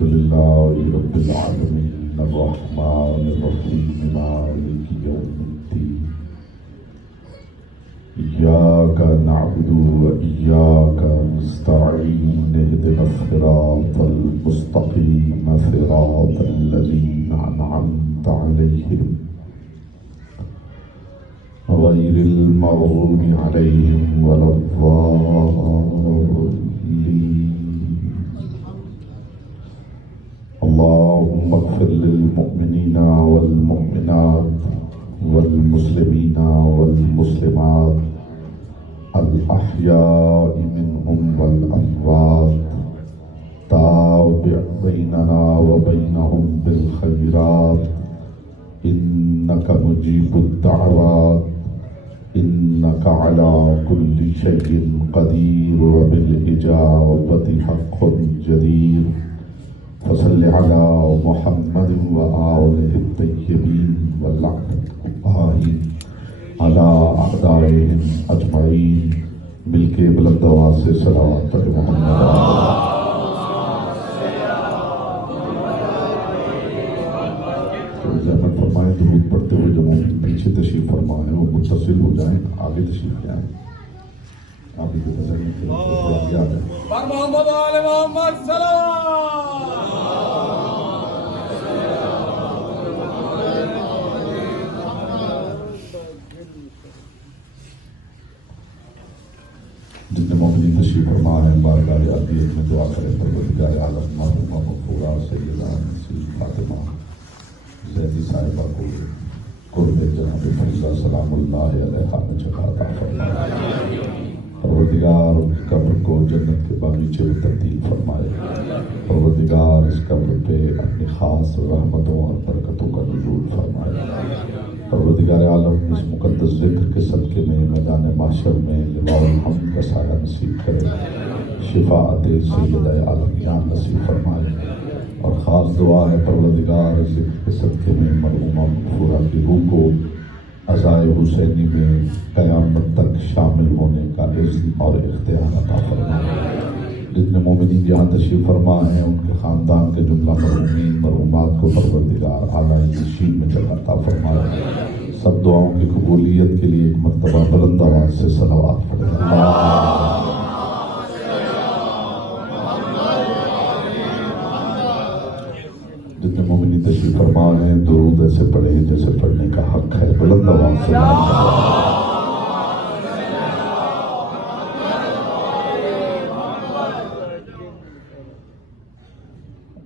अल्हम्दुलिल्लाहि रब्बिल आलमीन अर्रहमानिर रहीम मालिकि यौमिद्दीन इय्याका नअबुदु व इय्याका नस्तईन इहदिनस सिरातल मुस्तकीम सिरातल लज़ीना अनअमता अलैहिम गैरिल मग़ज़ूबि अलैहिम वलद्दाल्लीन। अल्लाहुम्मा इग़फ़िर लिल मुअमिनीना वल मुअमिनात वल मुस्लिमीना वल मुस्लिमात अल अहयाइ मिनहुम वल अमवात ताबिअ बैनना व बैनहुम बिल खैरात इन्नका मुजीबुद दअवात इन्नका अला कुल्लि शैइन क़दीर व बिल इजाबति हक़्क़ुन जदीर। फसल्लि अला मुहम्मदिन व आलिहि तय्यबीन व लअनतुल्लाहि अला अअदाइहिम अजमईन। मिलके बुलंद आवाज़ से सलावत पढ़े मोहम्मद। ज़हमत फरमाएं दुरूद पढ़ते हुए जो मोमिन पीछे तशरीफ फरमाएं वो मुत्तसिल हो जाएं, आगे तशरीफ ले आएं। आप इसे बजाने के लिए याद है मोहम्मद आले मोहम्मद सलाम। जितने मोमिन तशरीफ फरमाएं बारगाह अदियत में दुआ करें परवरदिगार आलम मरहूमा मग़फ़ूरा सय्यदा नसीब फातिमा ज़ैदी साहिबा को कुर्बे जनाब फरीदा सलामुल्लाह अलैहा में जगह अता फरमाए। परवरदिगार उस कब्र को जन्नत के बागीचे में तब्दील फरमाए। परवरदिगार इस कब्र पे अपनी ख़ास रहमतों और बरकतों का नुज़ूल फरमाए। परवरदिगार आलम इस मुक़द्दस ज़िक्र के सदक़े में मैदान माशर में लिवाउल हम्द का साया नसीब करे। शिफ़ाअत सय्यदा आलम यहाँ नसीब फरमाए। और ख़ास दुआ है परवरदिगार ज़िक्र के सदक़े में मरहूमा मग़फ़ूरा की रूह को अज़ाए हुसैनी में क़यामत तक शामिल होने का इज़्न और इख्तियार अता फरमाए। जितने मोमिनीन यहाँ तशरीफ़ फरमा हैं उनके ख़ानदान के जुमला मरहूमीन मरहूमात को परवरदिगार आला नशीन में जगह अता फरमाए। सब दुआओं की कबूलियत के लिए एक मरतबा बुलंद आवाज़ से सलावत पढ़ें। जितने मोमिनी तशरीफ़ फरमा हैं दुरूद ऐसे पढ़े जैसे पढ़ने का हक है, बुलंद आवाज़ से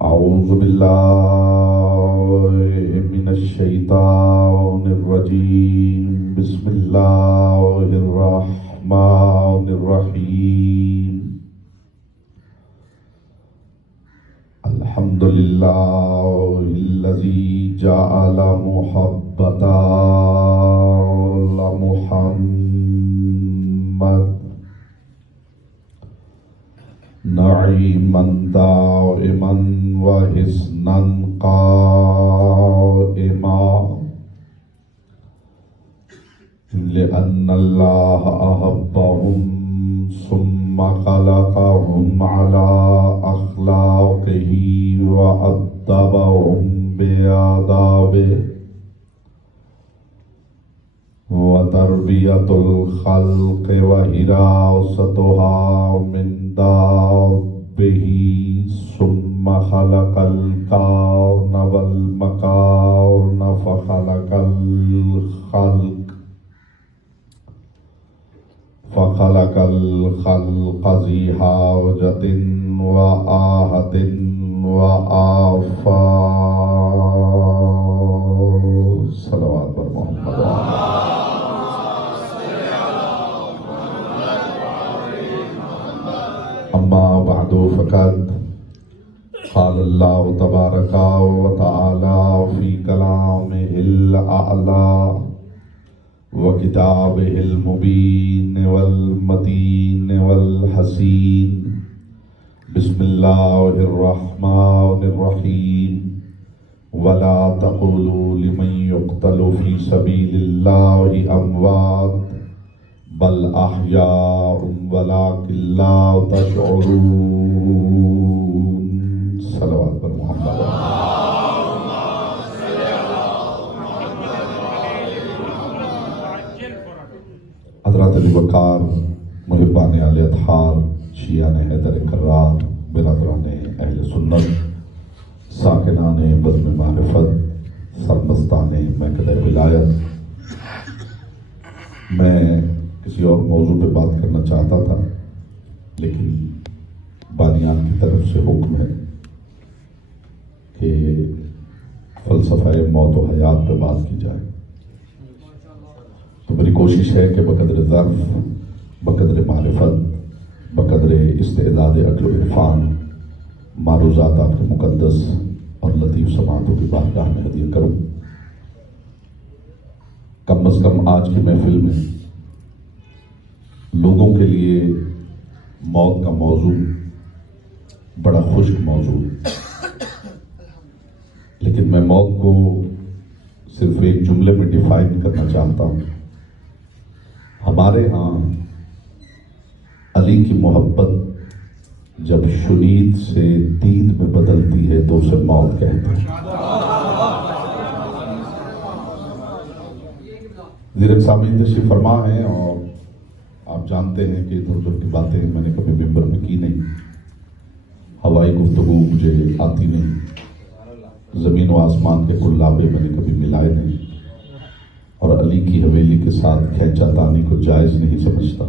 औज़ु बिल्लाहि मिनश शैतानिर रजीम बिस्मिल्लाहिर रहमानिर रहीम। अल्हम्दुलिल्लाहिल्लज़ी जअला मुहब्बतल मुहम्मद नईमन दाइमन व हिस्नन काइमा लिअन्नल्लाह अहब्बहुम सुम्मा खलक़हुम अला अख़लाक़िही व अद्दबहुम बिआदाबिही व तरबियतुल ख़ल्क़ि व हिरासतुहा मिन दाबिही सुम्मा खलक़ल कौन वल मकान फ़ख़लक़ल ख़ल्क़ ज़ी हाजतिन व आहतिन व आफ़ात। सलवात पर मोहम्मद। अम्मा बअदु फ़क़द क़ाल अल्लाहु तबारका व तआला फ़ी कलामिहिल अअला व किताबिहिल मुबीन वल मतीन वल हसीन। बिस्मिल्लाहिर रहमानिर रहीम। वला तक़ूलू लिमन युक़्तलु फ़ी सबीलिल्लाहि अमवात बल अहयाउम वलाकिन ला तशऊरून। सलवात पर मोहम्मद। हजरत अली वकार मुहिबान आले अतहार, शियान हैदर कर्रार, बिरादरान अहले सुन्नत, साकिनान बज़्म मारिफत, सरमस्तान महकद विलायत, मैं किसी और मौजू पे बात करना चाहता था, लेकिन बानियान की तरफ से हुक्म है कि फ़लसफ़ा मौत व हयात पे बात की जाए। तो मेरी कोशिश है कि बक़द्र ज़र्फ़, बक़द्र मारिफत, बक़द्र इस्तेदाद अक़्ल व इरफ़ान मारूज़ात आपके मुक़द्दस और लतीफ़ समातों की बारगाह में हदिया करूँ। कम अज़ कम आज की महफिल में लोगों के लिए मौत का मौजू बड़ा खुश्क मौजू है, लेकिन मैं मौत को सिर्फ एक जुमले में डिफाइन करना चाहता हूँ। हमारे यहाँ अली की मोहब्बत जब शुनीद से दीद में बदलती है तो उसे मौत कहते हैं। ज़ीरक सामीन तशरीफ़ फरमा है और आप जानते हैं कि इधर उधर की बातें मैंने कभी मिंबर में की नहीं, हवाई गुफ्तगू मुझे आती नहीं, ज़मीन व आसमान के कुल्लाबे मैंने कभी मिलाए नहीं, और अली की हवेली के साथ खैंचातानी को जायज़ नहीं समझता।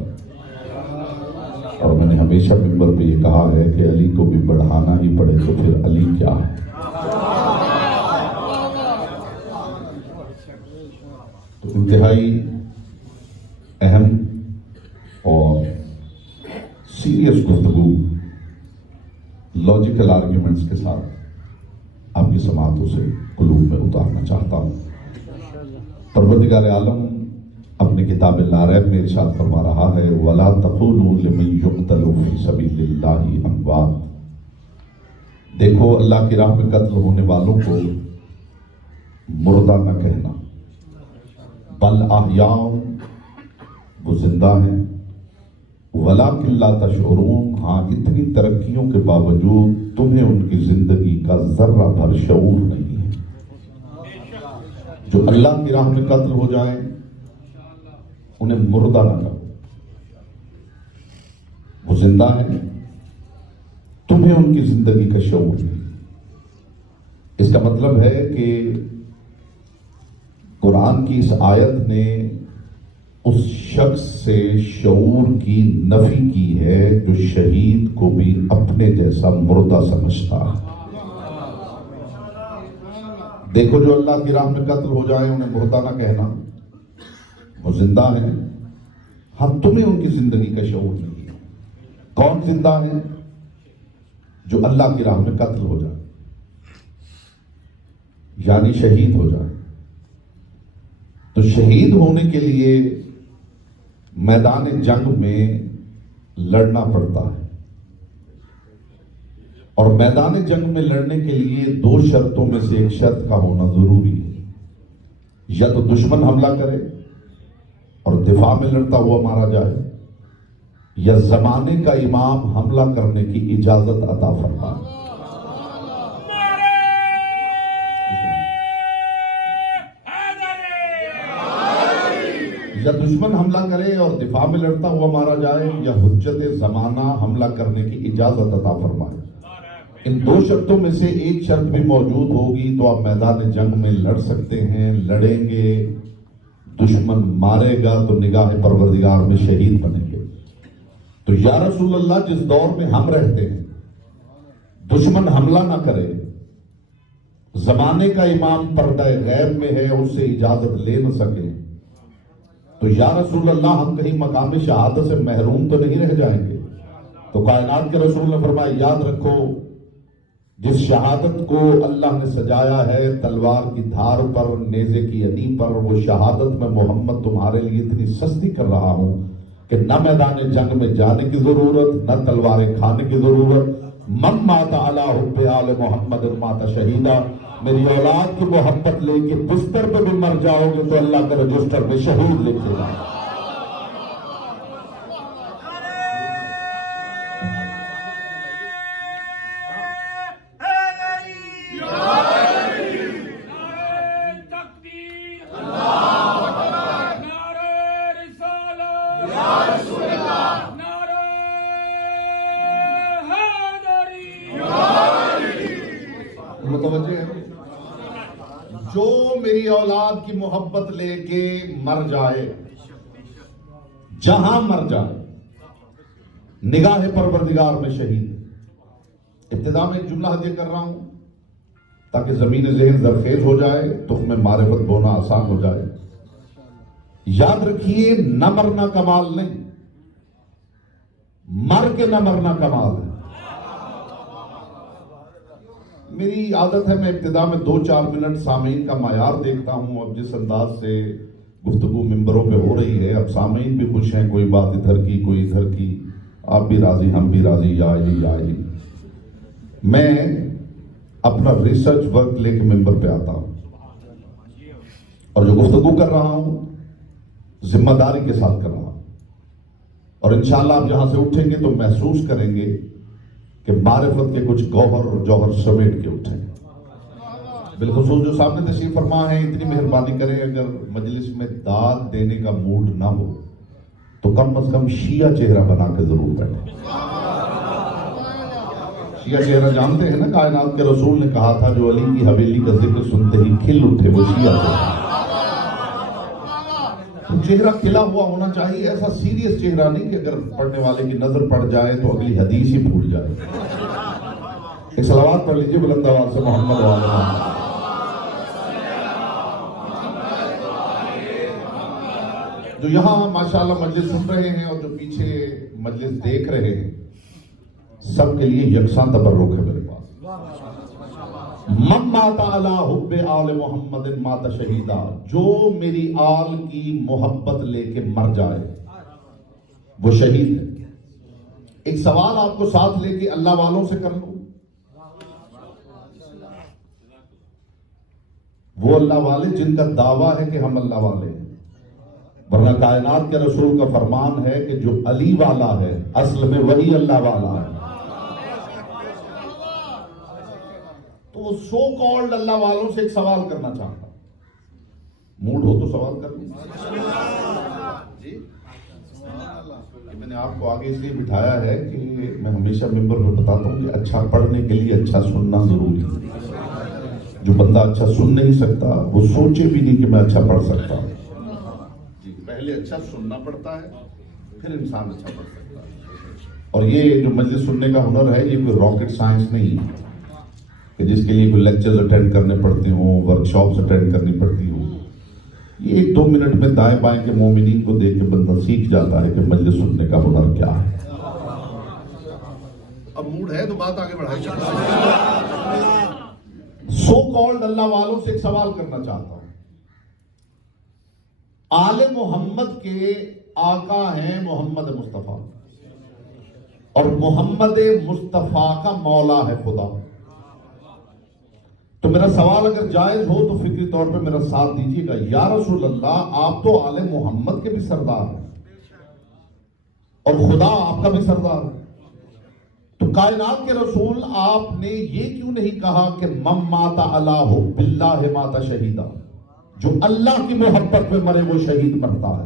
और मैंने हमेशा मिंबर पे ये कहा है कि अली को भी बढ़ाना ही पड़े तो फिर अली क्या है। तो इंतहाई अहम और सीरियस गुफ्तगू लॉजिकल आर्ग्यूमेंट्स के साथ आपकी समातों से कुलूब में उतारना चाहता हूँ। परवरदिगार आलम अपनी किताब लारैब में इरशाद फरमा रहा है, वला तक़ूलू लिमन युक़्तलू फ़ी सबीलिल्लाहि अमवात। देखो अल्लाह की राह में कत्ल होने वालों को मुर्दा न कहना, बल अहयाउन, वो जिंदा हैं, वलाकिन ला तशऊरून, हाँ इतनी तरक्कियों के बावजूद तुम्हें उनकी जिंदगी का जर्रा भर शऊर नहीं है। जो अल्लाह की राह में कत्ल हो जाए उन्हें मुर्दा ना करो, वो जिंदा है, तुम्हें उनकी जिंदगी का शऊर नहीं। इसका मतलब है कि कुरान की इस आयत ने उस शख्स से शऊर की नफी की है जो शहीद को भी अपने जैसा मुर्दा समझता है। देखो जो अल्लाह की राह में कत्ल हो जाए उन्हें मुर्दा ना कहना, वो जिंदा है, हम तुम्हें उनकी जिंदगी का शऊर नहीं है। कौन जिंदा है? जो अल्लाह की राह में कत्ल हो जाए, यानी शहीद हो जाए। तो शहीद होने के लिए मैदान जंग में लड़ना पड़ता है, और मैदान जंग में लड़ने के लिए दो शर्तों में से एक शर्त का होना जरूरी है। या तो दुश्मन हमला करे और दिफा में लड़ता हुआ मारा जाए, या जमाने का इमाम हमला करने की इजाजत अता फरमाए। या दुश्मन हमला करे और दिफा में लड़ता हुआ मारा जाए, या हुज्जत जमाना हमला करने की इजाजत अता फरमाए। इन दो शर्तों में से एक शर्त भी मौजूद होगी तो आप मैदान जंग में लड़ सकते हैं, लड़ेंगे, दुश्मन मारेगा तो निगाह परवरदिगार में शहीद बनेंगे। तो या रसूल अल्लाह, जिस दौर में हम रहते हैं दुश्मन हमला ना करे, जमाने का इमाम पर्दा गैब में है, उससे इजाजत ले न सके, तो या रसूल अल्लाह हम कहीं मकाम शहादत से महरूम तो नहीं रह जाएंगे। तो कायनात के रसूल ने फरमाया, याद रखो जिस शहादत को अल्लाह ने सजाया है तलवार की धार पर, नेज़े की अनी पर, वो शहादत में मोहम्मद तुम्हारे लिए इतनी सस्ती कर रहा हूं कि न मैदान जंग में जाने की जरूरत, न तलवारें खाने की जरूरत। मन माता अला हुब्बे आले मोहम्मद माता शहीदा, मेरी औलाद की मोहब्बत लेके बिस्तर पे भी मर जाओगे तो अल्लाह के रजिस्टर में शहीद लिखेगा। मुतवज्जे है। जो मेरी औलाद की मोहब्बत लेके मर जाए, जहां मर जाए, निगाह परवरदिगार में शहीद। इब्तिदा में एक जुमला हदिया कर रहा हूं ताकि जमीन ज़हन जरखेज हो जाए, तुख्म मारिफत बोना आसान हो जाए। याद रखिए, न मरना कमाल नहीं, मर के न मरना कमाल है। मेरी आदत है, मैं इब्तिदा में 2-4 मिनट सामीन का मायार देखता हूं। अब जिस अंदाज से गुफ्तगू मिंबरों पे हो रही है, अब सामीन भी खुश हैं, कोई बात इधर की कोई इधर की, आप भी राजी हम भी राजी, या अली। मैं अपना रिसर्च वर्क लेके मिंबर पे आता हूं और जो गुफ्तगू कर रहा हूं जिम्मेदारी के साथ कर रहा हूं, और इंशाअल्लाह आप यहां से उठेंगे तो महसूस करेंगे कि मारिफत के कुछ गौहर और जौहर समेट के उठे। बिलखुसूस जो सामने तशरीफ फरमा है, इतनी मेहरबानी करें, अगर मजलिस में दाद देने का मूड ना हो तो कम अज कम शिया चेहरा बना के जरूर बैठे। शिया चेहरा जानते हैं ना, कायनात के रसूल ने कहा था जो अली की हवेली का जिक्र सुनते ही खिल उठे वो शिया थे। तो चेहरा खिला हुआ होना चाहिए, ऐसा सीरियस चेहरा नहीं कि अगर पढ़ने वाले की नजर पड़ जाए तो अगली हदीस ही भूल जाए। एक सलावत पढ़ लीजिए बुलंद आवाज से, मोहम्मद वाले मोहम्मद। जो यहाँ माशाल्लाह मजलिस सुन रहे हैं और जो पीछे मजलिस देख रहे हैं, सबके लिए यकसां तबर्रुक है मेरे पास। मम माता अला हुब्बे आले मोहम्मद माता शहीदा, जो मेरी आल की मोहब्बत लेके मर जाए वो शहीद है। एक सवाल आपको साथ लेके अल्लाह वालों से कर लूं, वो अल्लाह वाले जिनका दावा है कि हम अल्लाह वाले हैं, वरना कायनात के रसूल का फरमान है कि जो अली वाला है असल में वही अल्लाह वाला है। तो सो कॉल्ड अल्लाह वालों से एक सवाल करना चाहता हूं, मूड हो तो सवाल कर लूं जी। मैंने आपको आगे इसलिए बिठाया है कि मैं हमेशा मेंबर में बताता हूं कि अच्छा पढ़ने के लिए अच्छा सुनना जरूरी है। जो बंदा अच्छा सुन नहीं सकता वो सोचे भी नहीं कि मैं अच्छा पढ़ सकता हूं। पहले अच्छा सुनना पड़ता है, फिर इंसान अच्छा पढ़ सकता है। और ये जो मजलिस सुनने का हुनर है, ये कोई रॉकेट साइंस नहीं है कि जिसके लिए कोई लेक्चर्स अटेंड करने पड़ते हो, वर्कशॉप्स अटेंड करनी पड़ती हो। ये 1-2 मिनट में दाएं बाएं के मोमिनीन को देख के बंदा सीख जाता है कि मजलिस सुनने का हुनर क्या है। अब मूड है तो बात आगे बढ़ाई। सो कॉल्ड अल्लाह वालों से एक सवाल करना चाहता हूं। आले मोहम्मद के आका हैं मोहम्मद मुस्तफा, और मोहम्मद मुस्तफा का मौला है खुदा। तो मेरा सवाल अगर जायज हो तो फिक्री तौर पे मेरा साथ दीजिएगा। या रसूल अल्लाह, आप तो आले मोहम्मद के भी सरदार हैं और खुदा आपका भी सरदार है, तो कायनात के रसूल आपने ये क्यों नहीं कहा कि मम माता अला हुब्बिल्लाह माता शहीदा, जो अल्लाह की मोहब्बत में मरे वो शहीद मरता है।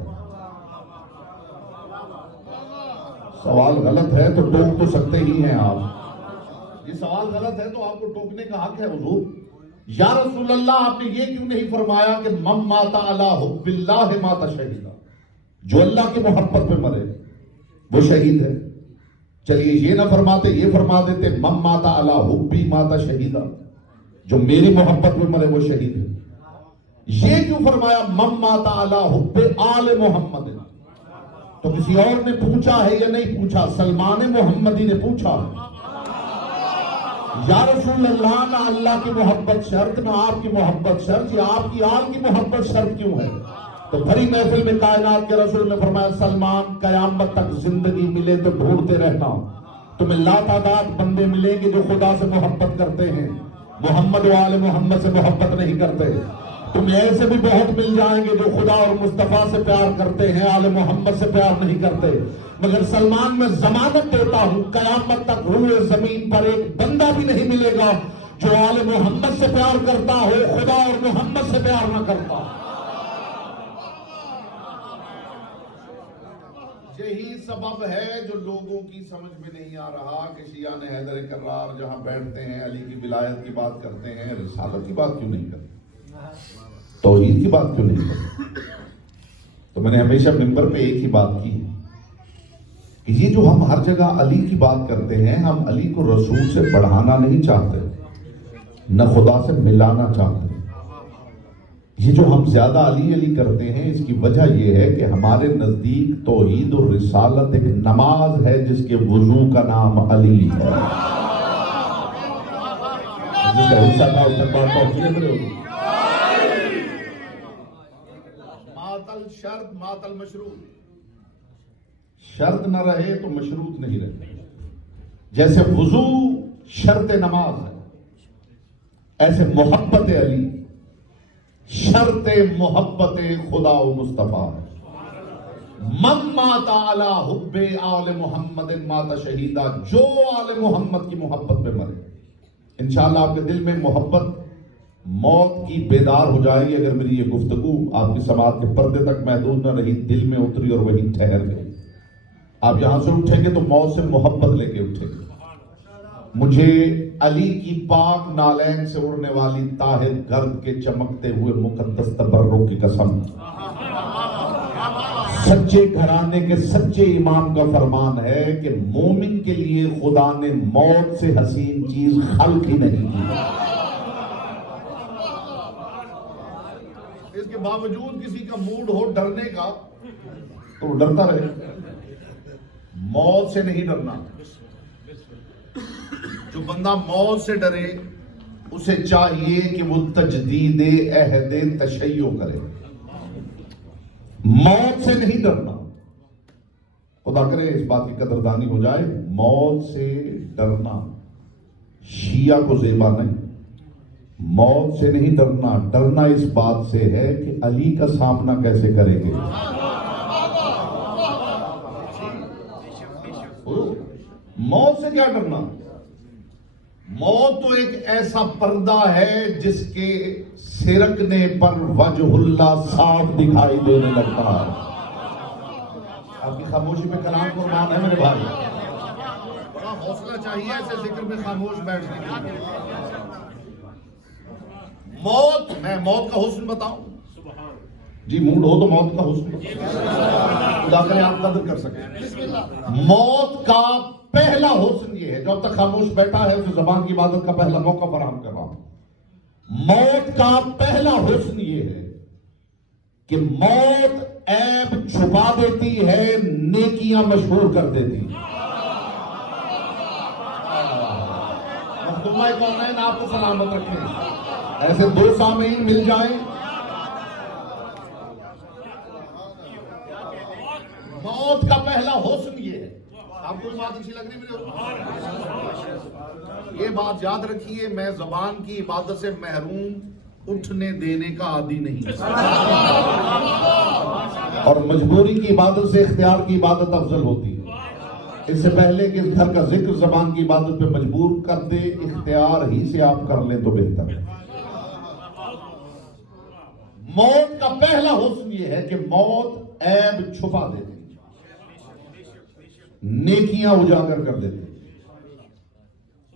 सवाल गलत है तो टोक तो सकते ही हैं आप। ये सवाल गलत है तो आपको टोकने का हक है हुजूर। या रसूल अल्लाह, आपने ये क्यों नहीं फरमाया कि मम माता अला हुब्बिल्लाह माता शहीदा, जो अल्लाह की मोहब्बत में मरे वो शहीद है। चलिए ये ना फरमाते, ये फरमा देते मम माता अला हुब्बी माता शहीदा, जो मेरी मोहब्बत में मरे वो शहीद है। ये क्यों फरमाया मम माता अला हुब्बे आले मोहम्मद? तो किसी और ने पूछा है या नहीं पूछा? सलमान मोहम्मदी ने पूछा, या रसूल अल्लाह, ना अल्लाह की मोहब्बत शर्त ना आपकी मोहब्बत शर्त, या आपकी आल की मोहब्बत शर्त क्यों है? तो भरी महफिल में कायनात के रसूल ने फरमाया, सलमान कयामत तक जिंदगी मिले तो ढूंढते रहना, तुम्हें लातादाद बंदे मिलेंगे जो खुदा से मोहब्बत करते हैं, मोहम्मद वाले मोहम्मद से मोहब्बत नहीं करते। तुम्हें ऐसे भी बहुत मिल जाएंगे जो खुदा और मुस्तफा से प्यार करते हैं, आले मोहम्मद से प्यार नहीं करते। मगर सलमान, मैं जमानत देता हूं, कयामत तक रूए जमीन पर एक बंदा भी नहीं मिलेगा जो आले मोहम्मद से प्यार करता हो, खुदा और मोहम्मद से प्यार ना करता। यही सबब है जो लोगों की समझ में नहीं आ रहा कि शिया ने हैदर कर्रार जहां बैठते हैं अली की विलायत की बात करते हैं, रिसालत की बात क्यों नहीं करते, तौहीद की बात क्यों नहीं करते। तो मैंने हमेशा मिंबर पे एक ही बात की कि ये जो हम हर जगह अली की बात करते हैं, हम अली को रसूल से बढ़ाना नहीं चाहते, न खुदा से मिलाना चाहते। ये जो हम ज्यादा अली अली करते हैं, इसकी वजह यह है कि हमारे नजदीक तौहीद और रिसालत एक नमाज है जिसके वुजू का नाम अली है। मातल शर्त मातल मशरूत, शर्त न रहे तो मशरूत नहीं रहे। जैसे वुजू शर्त नमाज है, ऐसे मोहब्बत अली शर्त मोहब्बत खुदा व मुस्तफा है। मन माता अला हुब्बे आले मोहम्मद माता शहीदा, जो आले मोहम्मद की मोहब्बत में मरे इंशाअल्लाह आपके दिल में मोहब्बत मौत की बेदार हो जाएगी। अगर मेरी ये गुफ्तगू आपकी समाज के पर्दे तक महदूद न रही, दिल में उतरी और वहीं ठहर गई, आप यहां से उठेंगे तो मौत से मोहब्बत लेके उठेंगे। मुझे अली की पाक नालैन से उड़ने वाली ताहिर गर्द के चमकते हुए मुकद्दस तबर्रुक की कसम, सच्चे घराने के सच्चे इमाम का फरमान है कि मोमिन के लिए खुदा ने मौत से हसीन चीज खल्क ही नहीं की। इसके बावजूद किसी का मूड हो डरने का तो डरता रहे, मौत से नहीं डरना। जो बंदा मौत से डरे उसे चाहिए कि वो तजदीद अहद तशय्यो करे, मौत से नहीं डरना। खुदा करे इस बात की कदरदानी हो जाए। मौत से डरना शिया को ज़ेबा नहीं, मौत से नहीं डरना। डरना इस बात से है कि अली का सामना कैसे करेंगे। मौत से क्या डरना, मौत तो एक ऐसा पर्दा है जिसके सिरकने पर वजहुल्ला साफ दिखाई देने लगता है। आपकी खामोशी पे कलाम कुर्बान है मेरे भाई, बड़ा हौसला चाहिए ऐसे जिक्र में खामोश बैठने के लिए। मौत, मैं मौत का हुस्न बताऊं जी, मूड हो तो मौत का हुस्न खुदा करे आप कदर कर सके। मौत का पहला हुस्न ये है, जब तक खामोश बैठा है उसे जबान की इबादत का पहला मौका फराहम कर रहा हूं। मौत का पहला हुस्न ये है कि मौत ऐब छुपा देती है, नेकियां मशहूर कर देती है। मखदूमा कौन आपको सलामत रखें, ऐसे दो सामीन मिल जाएं। मौत का पहला हुस्न ये है। आपको बात अच्छी लग रही मुझे, ये बात याद रखिए, मैं जबान की इबादत से महरूम उठने देने का आदी नहीं, और मजबूरी की इबादत से इख्तियार की इबादत अफजल होती है। इससे पहले कि इस घर का जिक्र जबान की इबादत पे मजबूर कर दे, इख्तियार ही से आप कर लें तो बेहतर है। मौत का पहला हुस्न ये है कि मौत ऐब छुपा देती, नेकियां उजागर कर देते।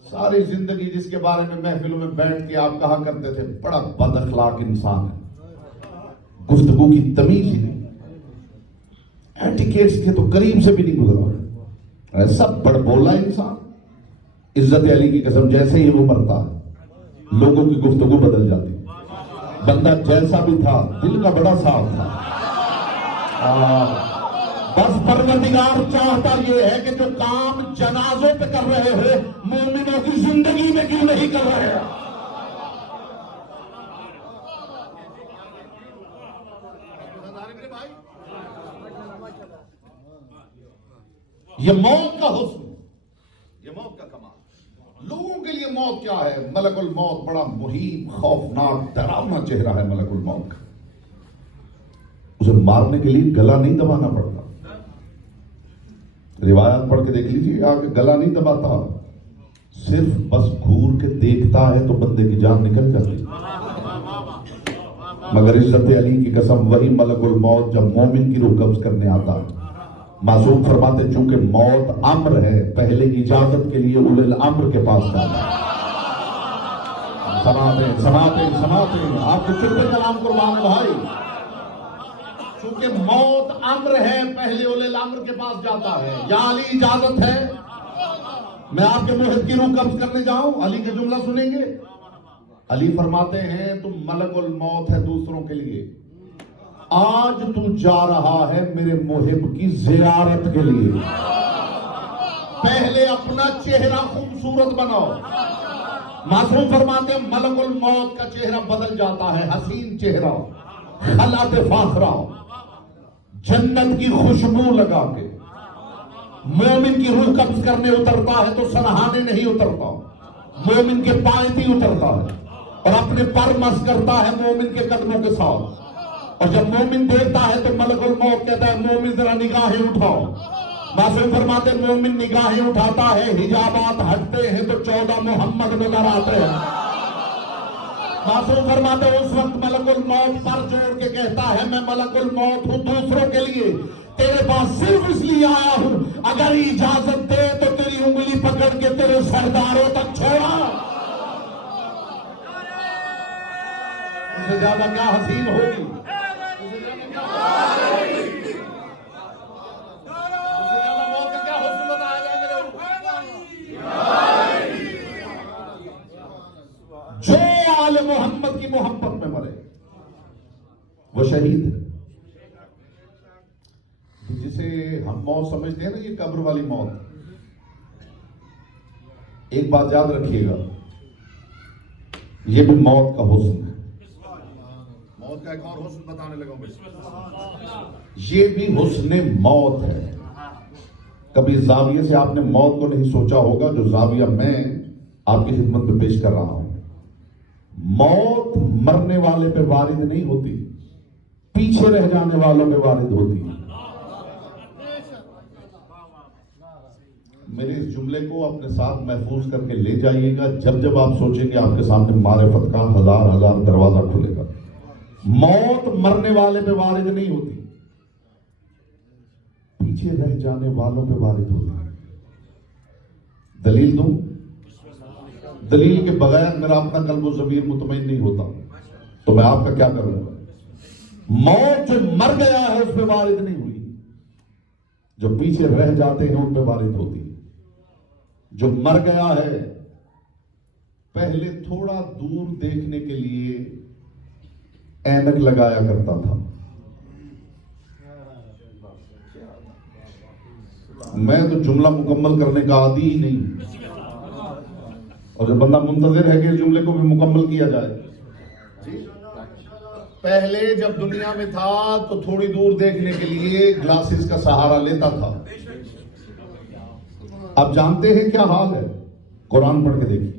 सारी जिंदगी जिसके बारे में महफिलों में बैठ के आप कहा करते थे बड़ा बदअखलाक इंसान है, गुफ्तगू की तमीज ही नहीं, एटिकेट्स के तो करीब से भी नहीं गुजरा, सब बड़बोला इंसान। इज्जत अली की कसम, जैसे ही वो मरता है लोगों की गुफ्तगू बदल जाती। बंदा जैसा भी था दिल का बड़ा साफ था। बस परवरदिगार चाहता ये है कि जो काम जनाजों पे कर रहे हो, मोमिनों की जिंदगी में क्यों नहीं कर रहे हो। ये मौत का हुस्न, ये मौत का कमाल। लोगों के लिए मौत क्या है? मलकुल मौत बड़ा मुहीब, खौफनाक, डरावना चेहरा है मलकुल मौत का। उसे मारने के लिए गला नहीं दबाना पड़ता। रिवायत पढ़ के देख लीजिए, आगे गला नहीं दबाता, सिर्फ बस घूर के देखता है तो बंदे की जान निकल जाती। मगर इज्जत अली की कसम, वही मलकुल मौत जब मोमिन की रूह कब्ज करने आता है, मासूम फरमाते चूंकि मौत अम्र है, पहले इजाजत के लिए उलिल अम्र के पास जाना। समाते आपको चुप्पे कलाम कुर्बान भाई। चूंकि मौत अम्र है, पहले उलिल अम्र के पास जाता है। या अली इजाजत है मैं आपके मुहित की रूह कब्ज करने जाऊं? अली का जुमला सुनेंगे। अली फरमाते हैं तुम मलकुल मौत है दूसरों के लिए, आज तू जा रहा है मेरे मुहिब की जियारत के लिए। पहले अपना चेहरा खूबसूरत बनाओ। मासूम फरमाते हैं मलकुल मौत का चेहरा बदल जाता है, हसीन चेहरा, खलात फाखरा, जन्नत की खुशबू लगा के मोमिन की रूह कब्ज करने उतरता है तो सराहने नहीं उतरता, मोमिन के पायती उतरता है और अपने पर मस करता है मोमिन के कदमों के साथ। और जब मोमिन देखता है तो मलकुल मौत कहता है मोमिन जरा निगाहें उठाओ। मासूम फरमाते मोमिन निगाहें उठाता है, हिजाबात हटते हैं तो 14 मोहम्मद नजर आते हैं। मासूम फरमाते उस वक्त मलकुल मौत पर जोड़ के कहता है मैं मलकुल मौत हूं दूसरों के लिए, तेरे पास सिर्फ इसलिए आया हूं अगर इजाजत दे तो तेरी उंगली पकड़ के तेरे सरदारों तक छोड़ा। उससे ज्यादा क्या हसीन होगी, उससे ज्यादा मौत का क्या हुस्न बताया गया मेरे जो आले मोहम्मद की मोहब्बत में मरे वो शहीद है। जिसे हम मौत समझते हैं ना, ये कब्र वाली मौत। एक बात याद रखिएगा, ये भी मौत का हुस्न है। मौत का एक और हुस्न बताने लगा मैं, ये भी हुस्न मौत है। कभी जाविये से आपने मौत को नहीं सोचा होगा जो जाविया मैं आपकी खिदमत में पेश कर रहा हूं। मौत मरने वाले पे वारिद नहीं होती, पीछे रह जाने वालों पे वारिद होती है। मेरे इस जुमले को अपने साथ महफूज करके ले जाइएगा। जब जब आप सोचेंगे आपके सामने मारिफत का हजार हजार दरवाजा खुलेगा। मौत मरने वाले पे वारिद नहीं होती, पीछे रह जाने वालों पे वारिद होती है। दलील दूं? दलील के बगैर मेरा अपना कल्बो ज़मीर मुतमईन नहीं होता, तो मैं आपका क्या करूंगा। मौत जो मर गया है उस पे वारिद नहीं हुई, जो पीछे रह जाते हैं उन पे वारिद होती है। जो मर गया है पहले थोड़ा दूर देखने के लिए ऐनक लगाया करता था। मैं तो जुमला मुकम्मल करने का आदी ही नहीं, और जो बंदा मुंतजिर है कि जुमले को भी मुकम्मल किया जाए। पहले जब दुनिया में था तो थोड़ी दूर देखने के लिए ग्लासेस का सहारा लेता था। अब जानते हैं क्या हाल है? कुरान पढ़ के देखिए,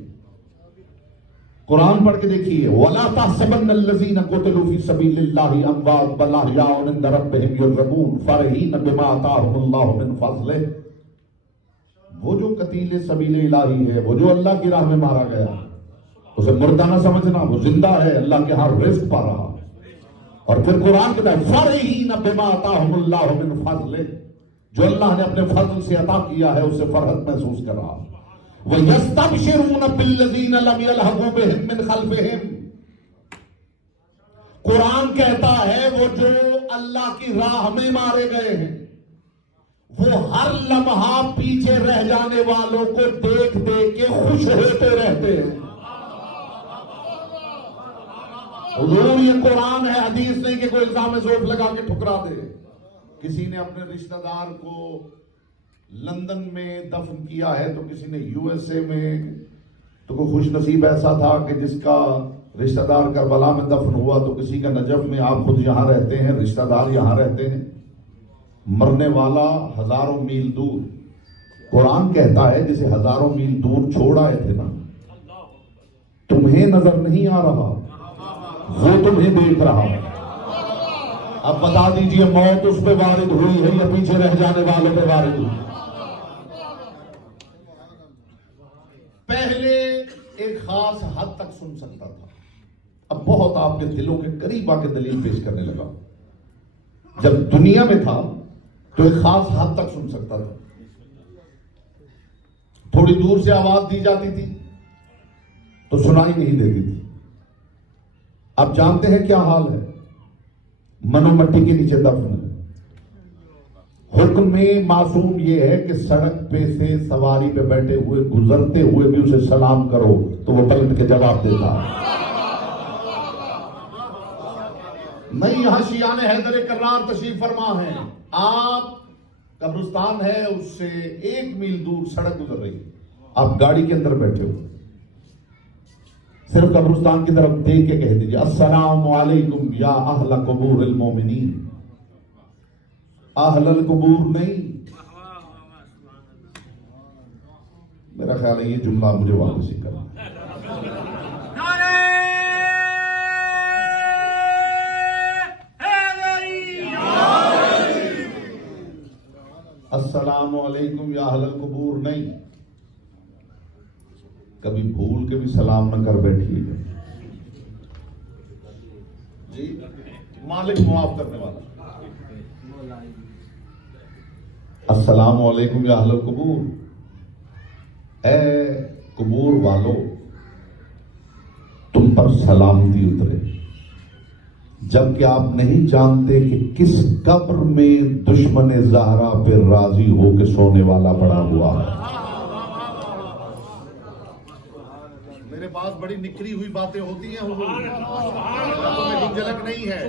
कुरान पढ़ के देखिए। वला तहसबन्नल्लज़ीना क़ुतिलू फ़ी सबीलिल्लाहि अमवात बल अहयाउन इंद रब्बिहिम युरज़क़ून फ़रहीन बिमा आताहुमुल्लाहु मिन फ़ज़लिहि। वो जो कतीले सबीले इलाही है, वो जो अल्लाह की राह में मारा गया, उसे मुर्दा ना समझना, वो जिंदा है, अल्लाह के यहाँ रिज़्क़ पा रहा। और फिर कुरान कहता है फ़रहीन बिमा आताहुमुल्लाहु मिन फ़ज़लिहि, जो अल्लाह ने अपने फजल से अता किया है उससे फरहत महसूस कर रहा। वयस्तबशिरून बिल्लज़ीना लम यल्हक़ू बिहिम मिन खल्फ़िहिम। कुरान कहता है वो जो अल्लाह की राह में मारे गए हैं वो हर लम्हा पीछे रह जाने वालों को देख देख के खुश होते रहते हैं। हुजूर ये कुरान है, हदीस नहीं कि कोई इल्जाम ज़ोफ लगा के ठुकरा दे। किसी ने अपने रिश्तेदार को लंदन में दफन किया है तो किसी ने यूएसए में, तो कोई खुश नसीब ऐसा था कि जिसका रिश्तेदार करबला में दफन हुआ, तो किसी का नजफ में। आप खुद यहां रहते हैं, रिश्तेदार यहां रहते हैं, मरने वाला हजारों मील दूर। कुरान कहता है जिसे हजारों मील दूर छोड़ आए थे ना, तुम्हें नजर नहीं आ रहा, वो तुम्हें देख रहा है। अब बता दीजिए मौत उस पे वारिद हुई है या पीछे रह जाने वालों पे वारिद हुई? पहले एक खास हद तक सुन सकता था, अब बहुत आपके दिलों के करीब आके दलील पेश करने लगा। जब दुनिया में था तो एक खास हद तक सुन सकता था। थोड़ी दूर से आवाज दी जाती थी तो सुनाई नहीं देती थी। आप जानते हैं क्या हाल है? मनोमट्टी के नीचे दफन है। हुक्म में मासूम यह है कि सड़क पे से सवारी पे बैठे हुए गुजरते हुए भी उसे सलाम करो तो वो पलट के जवाब देता है। नहीं, यहां शियाने हैदर कर्रार तशरीफ फरमा है। आप कब्रिस्तान है उससे 1 मील दूर सड़क गुजर रही है, आप गाड़ी के अंदर बैठे हो, सिर्फ कब्रिस्तान की तरफ देख के कह दीजिए अस्सलामु अलैकुम या अहला कुबूरिल मोमिनीन। अहलल कुबूर नहीं। मेरा ख्याल है ये जुमला मुझे वापस ही करना। अस्सलामु अलैकुम या अहलल कुबूर नहीं। कभी भूल के भी सलाम न कर बैठिएगा जी, मालिक मुआफ करने वाला। अस्सलामु अलैकुम या अहलल कुबूर, ए कुबूर वालों, तुम पर सलामती उतरे, जबकि आप नहीं जानते कि किस कब्र में दुश्मन ज़हरा पे राजी होकर सोने वाला पड़ा हुआ है। मेरे पास बड़ी निखरी हुई बातें होती हैं, तुम्हें झलक नहीं है।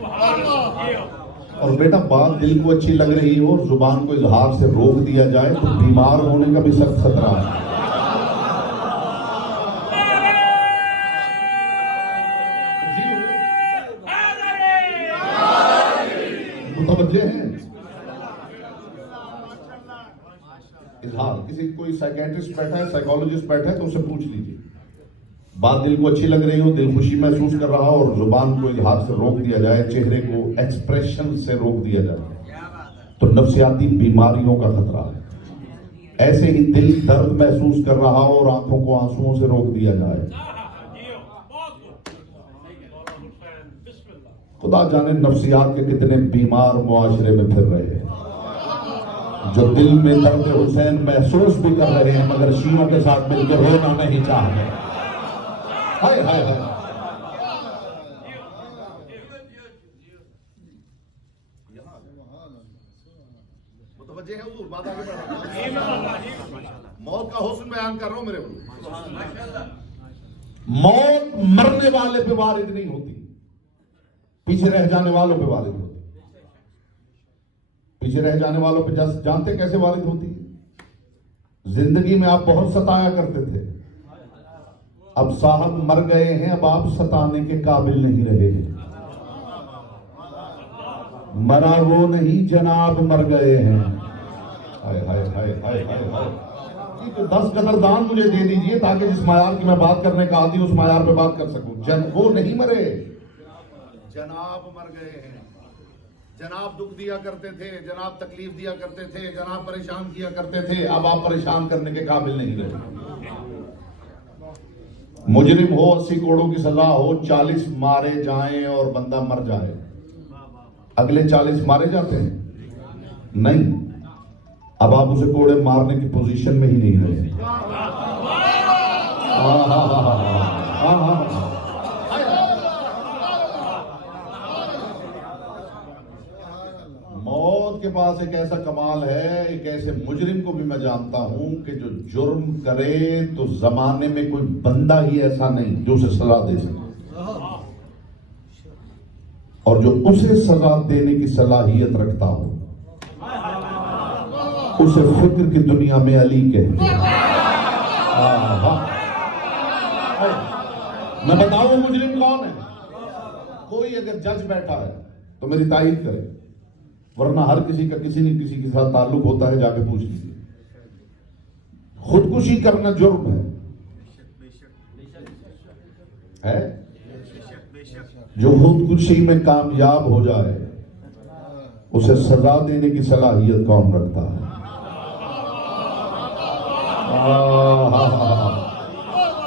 और बेटा, बात दिल को अच्छी लग रही हो और जुबान को इजहार से रोक दिया जाए तो बीमार होने का भी सख्त खतरा है। मुतवज्जे हैं? इजहार, किसी कोई साइकेट्रिस्ट बैठा है, साइकोलॉजिस्ट बैठा है तो उससे पूछ लीजिए। बात दिल को अच्छी लग रही हो, दिल खुशी महसूस कर रहा हो और जुबान को इजहार से रोक दिया जाए, चेहरे को एक्सप्रेशन से रोक दिया जाए तो नफ्सियाती बीमारियों का खतरा है। ऐसे ही दिल दर्द महसूस कर रहा हो और आंखों को आंसुओं से रोक दिया जाए, खुदा जाने नफ्सियात के कितने बीमार मुआशरे में फिर रहे हैं, जो दिल में दर्द हुसैन महसूस भी कर रहे हैं मगर शीयों के साथ मिलकर रोना नहीं चाह रहे। हाय हाय हाय। मुतवज्जे हैं हुजूर, बात आगे बढ़ा। मौत का हुस्न बयान कर रहा हूं मेरे को। मौत मरने वाले पे वारिद नहीं होती, पीछे रह जाने वालों पे वारिद होती। पीछे रह जाने वालों पे जानते कैसे वारिद होती है? जिंदगी में आप बहुत सताया करते थे, अब साहब मर गए हैं, अब आप सताने के काबिल नहीं रहे हैं। मरा वो नहीं जनाब मर गए हैं। हाय हाय हाय हाय हाय हाय। 10 कदरदान मुझे दे दीजिए ताकि जिस मायार की मैं बात करने का आदि उस मायार पे बात कर सकूं। वो नहीं मरे, जनाब मर गए हैं। जनाब दुख दिया करते थे, जनाब तकलीफ दिया करते थे, जनाब परेशान किया करते थे, अब आप परेशान करने के काबिल नहीं रहे। मुजरिम हो, 80 करोड़ों की सजा हो, 40 मारे जाएं और बंदा मर जाए, अगले 40 मारे जाते हैं? नहीं, अब आप उसे कोड़े मारने की पोजीशन में ही नहीं रहे। मौत के पास एक ऐसा कमाल है, एक ऐसे मुजरिम को भी मैं जानता हूं कि जो जुर्म करे तो जमाने में कोई बंदा ही ऐसा नहीं जो उसे सजा दे सके, और जो उसे सजा देने की सलाहियत रखता हो उसे फिक्र की दुनिया में अली कहते हैं। मैं बताऊं मुजरिम कौन है? कोई अगर जज बैठा है तो मेरी तारीफ करे, वरना हर किसी का किसी न किसी के साथ ताल्लुक होता है, जाके पूछ लीजिए। खुदकुशी करना जुर्म है? जो खुदकुशी में कामयाब हो जाए उसे सजा देने की सलाहियत कौन रखता है?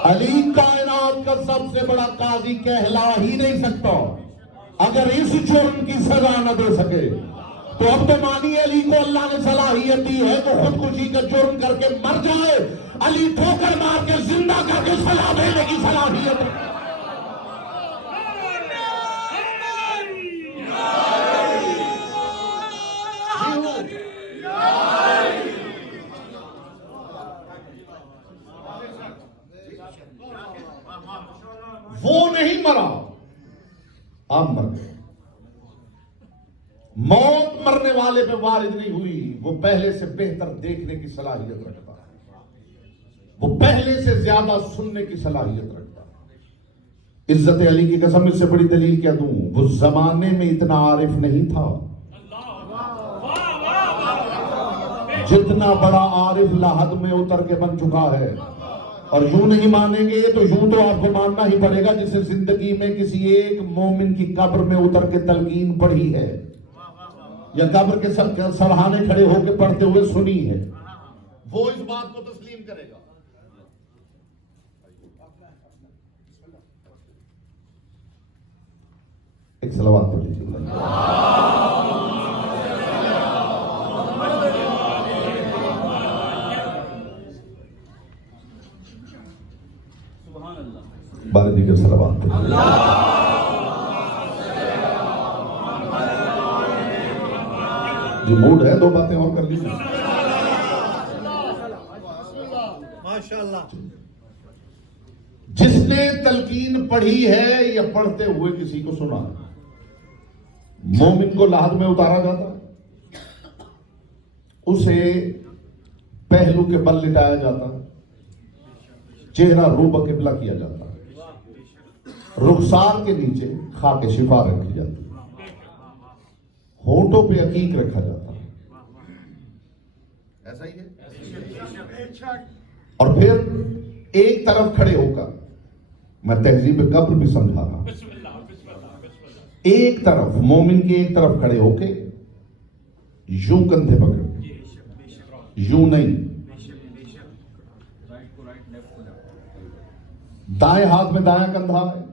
अली कायनात का सबसे बड़ा काजी कहला ही नहीं सकता अगर इस जुर्म की सजा न दे सके तो अब तो मानिए अली को अल्लाह ने सलाहियत दी है तो खुदकुशी का जुर्म करके मर जाए, अली ठोकर मार के जिंदा करके सलाह देने की सलाहियत है। वो नहीं मरा, आप मर गए। मौत मरने वाले पे वारिद नहीं हुई, वो पहले से बेहतर देखने की सलाहियत रखता है, वो पहले से ज्यादा सुनने की सलाहियत रखता है। इज्जत अली की कसम, इससे बड़ी दलील क्या दूं, वो जमाने में इतना आरिफ नहीं था जितना बड़ा आरिफ लाहद में उतर के बन चुका है। और यूं नहीं मानेंगे तो यूं तो आपको मानना ही पड़ेगा जिसे जिंदगी में किसी एक मोमिन की कब्र में उतर के तलकीन पढ़ी है या कब्र के सरहाने खड़े होकर पढ़ते हुए सुनी है, वो इस बात को तस्लीम करेगा। एक सलावत पढ़ लीजिए। बारह दिगर सलावत जो मूड है, दो बातें और कर लीजिए। माशाअल्लाह। जिसने तलकीन पढ़ी है या पढ़ते हुए किसी को सुना, मोमिन को लाहद में उतारा जाता, उसे पहलू के बल लिटाया जाता, चेहरा रूब किबला किया जाता, रुखसार के नीचे खाके शिफा रखी जाती, होंठों पे अकीक रखा जाता। ऐसा ही है। और फिर एक तरफ खड़े होकर, मैं तहजीब कब्र भी समझा रहा हूं, एक तरफ मोमिन के एक तरफ खड़े होके यूं कंधे पकड़, यूं नहीं, दाएं हाथ में दायां कंधा है।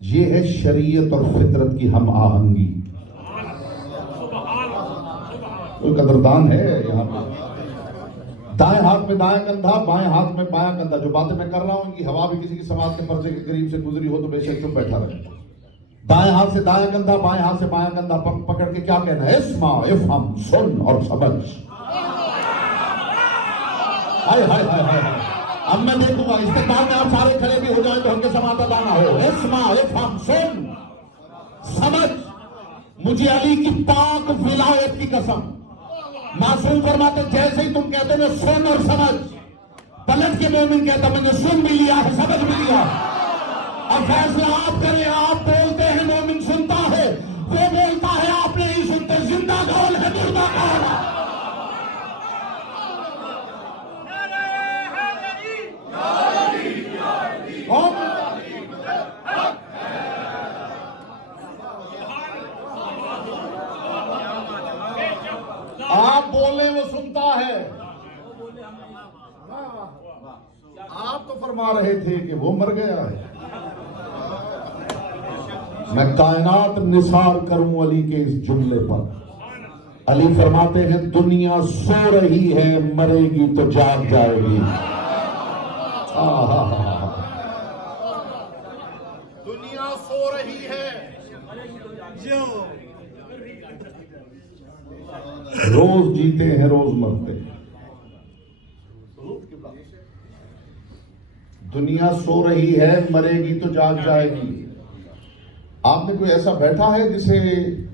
ये है शरीयत और फितरत की हम आहंगी। कोई कदरदान है यहां पर? दाएं हाथ में दायां कंधा, बाएं हाथ में बायां कंधा। जो बातें मैं कर रहा हूं इनकी हवा भी किसी की समाज के पर्चे के करीब से गुजरी हो तो बेशक चुप बैठा रहे। दाएं हाथ से दायां कंधा, बाएं हाथ से बायां कंधा पकड़ के क्या कहना है? इस्मा इफ़हम, सुन और समझ। हाय हाय हाय हाय। अब मैं देखूंगा इस्तेमाल में आप सारे खड़े भी हो जाए तो हमके समाता दाना हो। इस्मा इफ़हम, सुन समझ। मुझे अली की पाक विलायत की कसम, मासूम फरमाते जैसे ही तुम कहते हो सुन और समझ, पलट के मोमिन कहता मैंने सुन भी लिया है, समझ भी लिया। अब फैसला आप करें। आप बोलते हैं मोमिन सुनता है, वो बोलता है आप नहीं सुनते। जिंदा कौन है, मुर्दा कौन है? आप बोले वो सुनता है। आप तो फरमा रहे थे कि वो मर गया है। मैं कायनात निसार करूं अली के इस जुमले पर। अली फरमाते हैं दुनिया सो रही है, मरेगी तो जाग जाएगी। दुनिया सो रही है, रोज जीते हैं रोज मरते हैं। दुनिया सो रही है, मरेगी तो जाग जाएगी। आपने कोई ऐसा बैठा है जिसे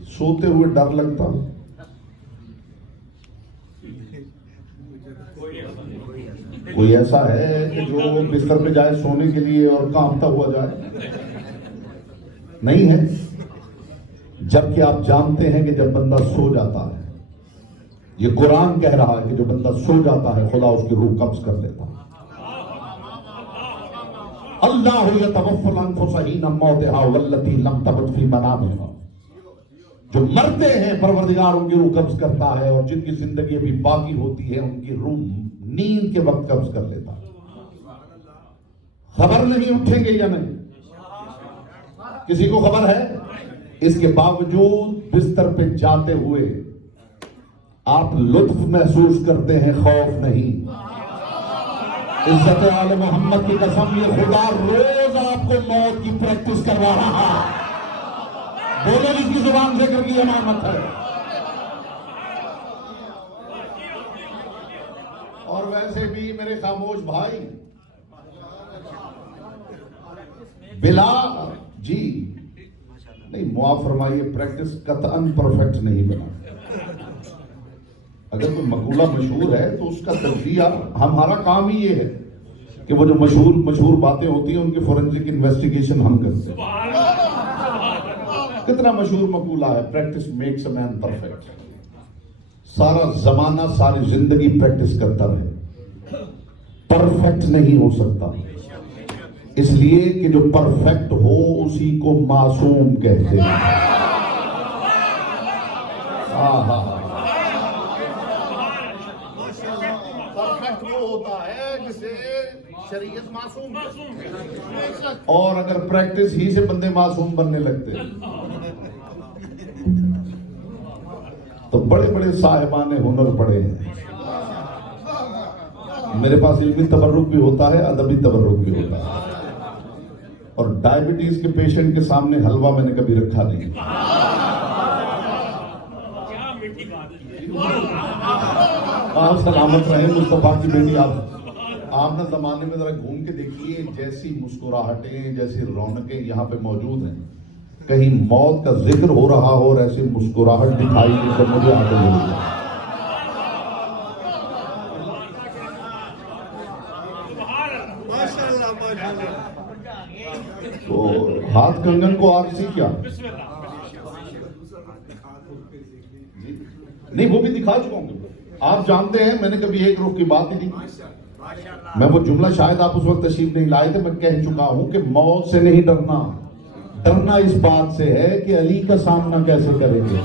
सोते हुए डर लगता? कोई ऐसा है कि जो बिस्तर पे जाए सोने के लिए और कांपता हुआ जाए? नहीं है। जबकि आप जानते हैं कि जब बंदा सो जाता है, ये कुरान कह रहा है कि जो बंदा सो जाता है खुदा उसकी रूह कब्ज कर लेता है। अल्लाह यतवफ़्फ़ल अनफुस हिना मौतिहा वल्लती लम तमुत फी मनामिहा। जो मरते हैं परवरदिगार उनकी रूह कब्ज करता है, और जिनकी जिंदगी अभी बाकी होती है उनकी रूह नींद के वक्त कब्ज कर लेता है। खबर नहीं उठेंगे या नहीं, किसी को खबर है? इसके बावजूद बिस्तर पे जाते हुए आप लुत्फ महसूस करते हैं, खौफ नहीं। इज्जत आले मोहम्मद की कसम, ये खुदा रोज आपको मौत की प्रैक्टिस करवा रहा है। बोलो जिसकी जुबान से करके अमानत है। और वैसे भी मेरे खामोश भाई, बिलाल जी नहीं, मुआफ फरमाइए, प्रैक्टिस कतअन परफेक्ट नहीं बना। अगर कोई मकूला मशहूर है तो उसका तजजिया, हमारा काम ही ये है कि वो जो मशहूर बातें होती हैं उनकी फोरेंसिक इन्वेस्टिगेशन हम करते हैं। कितना मशहूर मकूला है, practice makes a man perfect. सारा जमाना, सारी जिंदगी प्रैक्टिस करता रहे, परफेक्ट नहीं हो सकता। इसलिए कि जो परफेक्ट हो उसी को मासूम कहते हैं। परफेक्ट वो होता है जिसे शरीयत मासूम कहती है। और अगर प्रैक्टिस ही से बंदे मासूम बनने लगते तो बड़े बड़े साहिबाने हुनर पड़े हैं। मेरे पास इल्मी तबर्रुक भी होता है, अदबी तबर्रुक भी होता है। और डायबिटीज के पेशेंट के सामने हलवा मैंने कभी रखा नहीं। आप सलामत रहे मुस्तफा की बेटी। आप ना जमाने में जरा घूम के देखिए, जैसी मुस्कुराहटें, जैसी रौनकें यहाँ पे मौजूद हैं, कहीं मौत का जिक्र हो रहा हो और ऐसी मुस्कुराहट दिखाई तो मुझे आगे जरूर। तो हाथ कंगन को आरसी क्या नहीं, वो भी दिखा चुका हूं। आप जानते हैं मैंने कभी एक रुख की बात ही नहीं। मैं वो जुमला शायद आप उस वक्त तशरीफ नहीं लाए थे, मैं कह चुका हूं कि मौत से नहीं डरना, डरना इस बात से है कि अली का सामना कैसे करेंगे।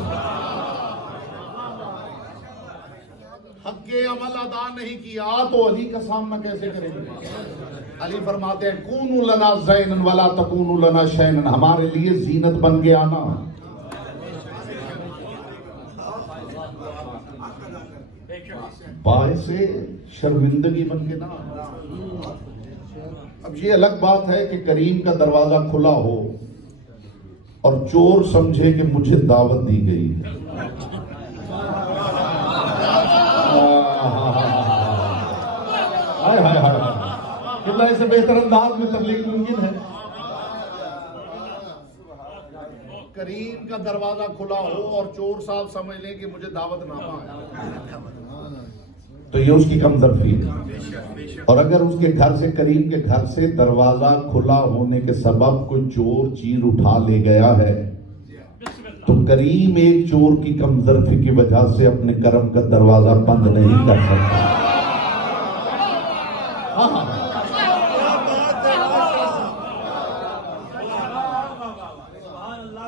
हक के अमल अदा नहीं किया तो अली का सामना कैसे करेंगे। अली फरमाते हैं कूनू लना ज़ैनन वला तकूनू लना शैनन, हमारे लिए जीनत बन के आना, बाइसे शर्मिंदगी बन के ना। अब ये अलग बात है कि करीम का दरवाजा खुला हो और चोर समझे कि मुझे दावत दी गई है। हाय हाय हाय, कितना इससे बेहतर अंदाज में तबलीग मुमकिन है। करीम का दरवाजा खुला हो और चोर साहब समझ लें कि मुझे दावत नामा है, तो ये उसकी कमतरफी है। और अगर उसके घर से, करीम के घर से दरवाजा खुला होने के सबब कोई चोर चीज उठा ले गया है, तो करीम एक चोर की कमतरफी की वजह से अपने कर्म का दरवाजा बंद नहीं कर सकता।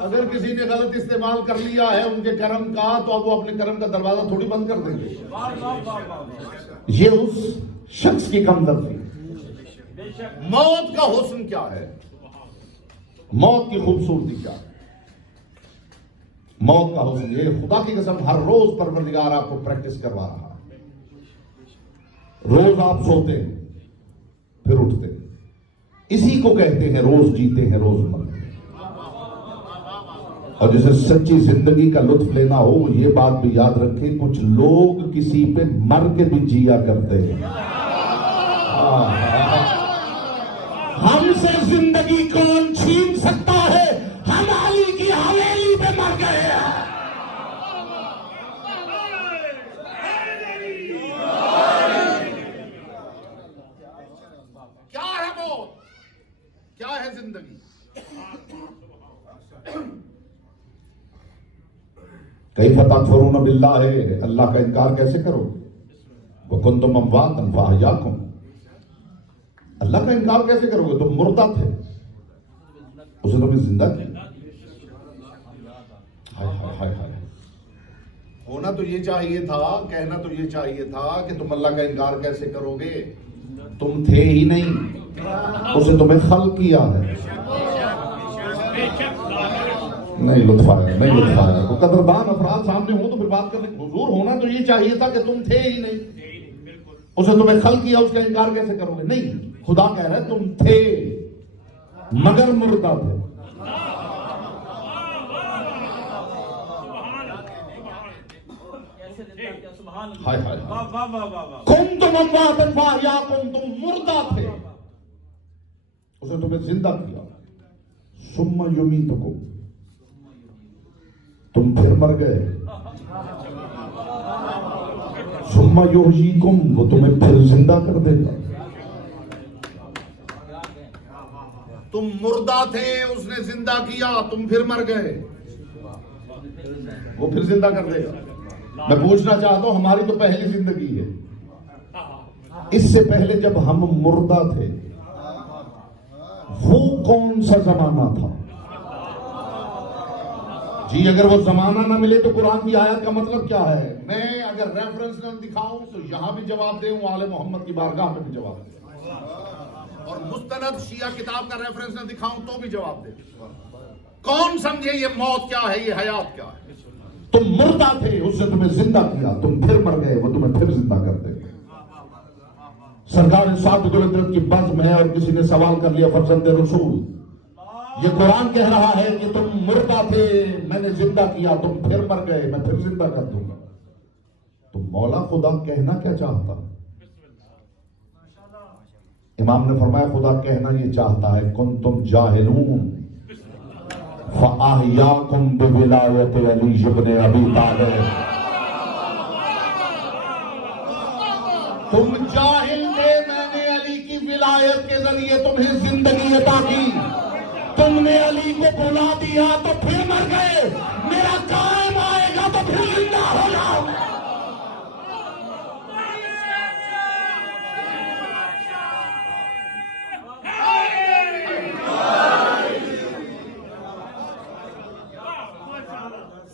अगर किसी ने गलत इस्तेमाल कर लिया है उनके कर्म का, तो अब वो अपने कर्म का दरवाजा थोड़ी बंद कर देंगे। ये उस शख्स की कमतरफी। मौत का हुस्न क्या है, मौत की खूबसूरती क्या है, मौत का हुस्न ये खुदा की कसम हर रोज परवरदिगार आपको प्रैक्टिस करवा रहा है। रोज आप सोते हैं फिर उठते हैं, इसी को कहते हैं रोज जीते हैं, रोज मरते हैं। और जिसे सच्ची जिंदगी का लुत्फ लेना हो ये बात भी याद रखें, कुछ लोग किसी पे मर के भी जिया करते हैं। हमसे जिंदगी कौन छीन सकता है, हम अली की हवेली पे मर गए हैं। क्या है मौत, क्या है जिंदगी। कई फतकफुरून बिल्लाह है, अल्लाह का इनकार कैसे करो। वो कुंतुम अमवातन फअहयाकुम, अल्लाह का इनकार कैसे करोगे, तुम मुर्दा थे, उसे तुम्हें जिंदा किया। हाय हाय हाय हाय, होना तो ये चाहिए था, कहना तो ये चाहिए था कि तुम अल्लाह का इनकार कैसे करोगे, तुम थे ही नहीं, उसे तुम्हें खल्क किया है। नहीं लुत्फ आया, नहीं लुत्फ आया। तो कदरदान अफराद सामने हो तो फिर बात करने। हुजूर होना तो ये चाहिए था कि तुम थे ही नहीं, उसे तुम्हें खल किया, उसका इनकार कैसे करोगे? नहीं, खुदा कह रहा है तुम थे मगर मुर्दा थे। हाय हाय, कुम तुम अमवातन फाहियाकुम, तुम मुर्दा थे, उसे तुम्हें जिंदा किया। सुम्मा युमीतुकुम, तुम फिर मर गए। सुम्मा युहयीकुम, वो तुम्हें फिर जिंदा कर देगा। तुम मुर्दा थे, उसने जिंदा किया, तुम फिर मर गए, वो फिर जिंदा कर देगा। मैं पूछना चाहता हूं, हमारी तो पहली जिंदगी है, इससे पहले जब हम मुर्दा थे वो कौन सा जमाना था? जी अगर वो जमाना ना मिले तो कुरान की आयत का मतलब क्या है? मैं अगर रेफरेंस न दिखाऊं तो यहां भी जवाब दूं, आले मोहम्मद की बारगाह में भी जवाब दूं, और मुस्तनद शिया किताब का रेफरेंस न दिखाऊं तो भी जवाब दे। कौन समझे ये मौत क्या है, ये हयात क्या है? तुम मुर्दा थे, उसने तुम्हें जिंदा किया, तुम फिर मर गए, वो तुम्हें फिर जिंदा कर देगा। सरकार सादकुलत की बज़्म है और किसी ने सवाल कर लिया, फर्जंद रसूल, ये कुरान कह रहा है कि तुम मुर्दा थे, मैंने जिंदा किया, तुम फिर मर गए, मैं फिर जिंदा कर दूंगा। तो मौला खुदा कहना क्या चाहता? इमाम ने फरमाया खुदा कहना ये चाहता है, कुन तुम जाहिलून फ़अहयाकुम बिविलायत अली इब्न अबी तालिब, तुम जाहिल थे, मैंने अली की विलायत के जरिए तुम्हें जिंदगी अता की, तुमने अली को बुला दिया तो फिर मर गए, मेरा कायम आएगा तो फिर जिंदा हो जाओ।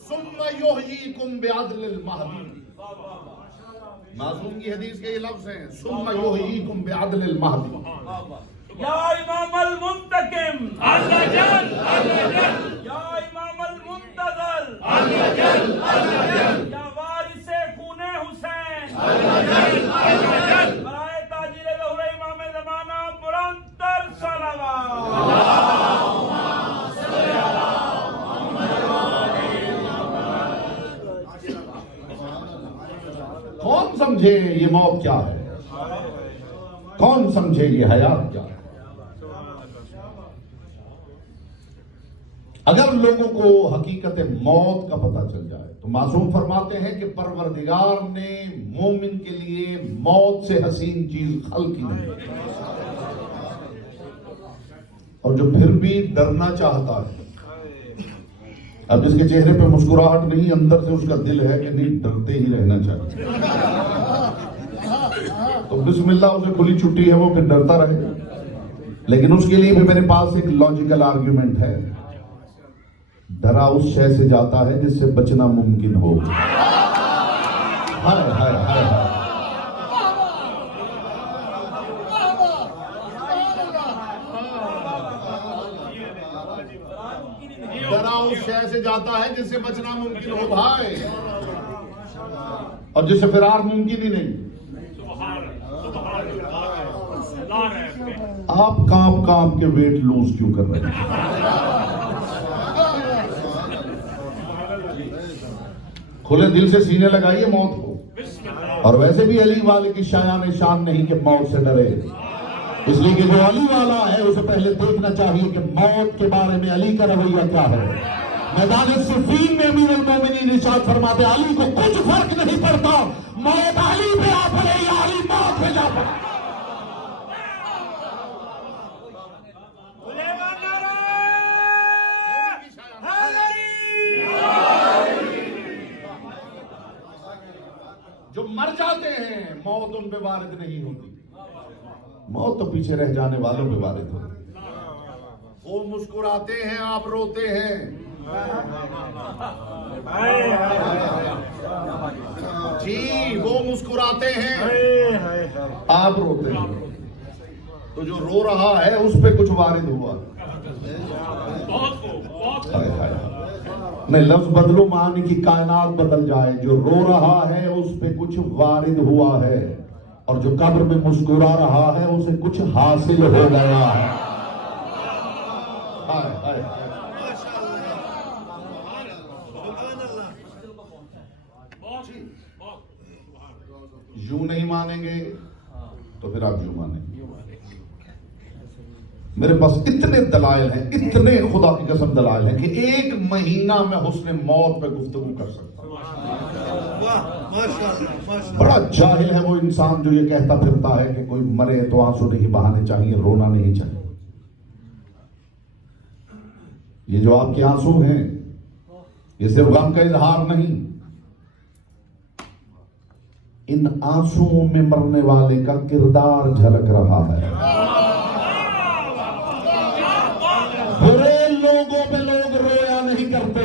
सुम्मा युहयीकुम बिअदलिल महदी, मासूम की हदीस के ये लफ्ज हैं, सुम्मा युहयीकुम बिअदलिल महदी। या इमाम अल मुंतकिम अल्लाह जल अल्लाह जल, या इमाम अल मुंतज़र अल्लाह जल अल्लाह जल, या वारिसे खूने हुसैन अल्लाह जल अल्लाह जल, बराए ताजीर ज़हुर इमाम ज़माना पुरंतर सलावत। कौन समझे ये मौत क्या है? कौन समझे ये हयात क्या है? अगर लोगों को हकीकत मौत का पता चल जाए तो मासूम फरमाते हैं कि परवरदिगार ने मोमिन के लिए मौत से हसीन चीज खल की नहीं, और जो फिर भी डरना चाहता है, अब जिसके चेहरे पे मुस्कुराहट नहीं, अंदर से उसका दिल है कि नहीं डरते ही रहना चाहिए, तो बिस्मिल्लाह, उसे खुली छुट्टी है, वो फिर डरता रहे। लेकिन उसके लिए भी मेरे पास एक लॉजिकल आर्ग्यूमेंट है, डरा उस शय से जाता है जिससे बचना मुमकिन हो। हाय हाय हाय हाय, डरा उस शय से जाता है जिससे बचना मुमकिन हो भाई, और जिससे फिरार मुमकिन ही नहीं। आप कांप कांप के वेट लूज क्यों कर रहे हैं? खुले दिल से सीने लगाइए मौत को। और वैसे भी अली वाले की शायान शान नहीं कि मौत से डरे, इसलिए कि जो अली वाला है उसे पहले देखना चाहिए कि मौत के बारे में अली का रवैया क्या है। मैदान सिफ़ीन में अमीर अल मोमिनीन इरशाद फरमाते, अली को कुछ फर्क नहीं पड़ता, मौत अली पे आ पड़े या अली मौत पे जा पड़े। जो मर जाते हैं मौत उन पे वारिद नहीं होती, मौत तो पीछे रह जाने वालों पे वारिद होती। वो मुस्कुराते हैं, आप रोते हैं। जी वो मुस्कुराते हैं, आप रोते हैं। तो जो रो रहा है उस पे कुछ वारिद हुआ। बहुत हाय हाय। मैं लफ्ज बदलू मानी की कायनात बदल जाए। जो रो रहा है उस पे कुछ वारिद हुआ है, और जो कब्र में मुस्कुरा रहा है उसे कुछ हासिल हो गया है। हाय हाय हाय। यूं नहीं मानेंगे तो फिर आप यूं मानेंगे। मेरे पास इतने दलाइल हैं, इतने खुदा की कसम दलाइल हैं कि 1 महीना में हुस्न मौत पे गुफ्तगू कर सकता हूं। बड़ा जाहिल है वो इंसान जो ये कहता फिरता है कि कोई मरे तो आंसू नहीं बहाने चाहिए, रोना नहीं चाहिए। ये जो आपके आंसू हैं ये सिर्फ गम का इजहार नहीं, इन आंसुओं में मरने वाले का किरदार झलक रहा है। बुरे लोगों पे लोग रोया नहीं करते,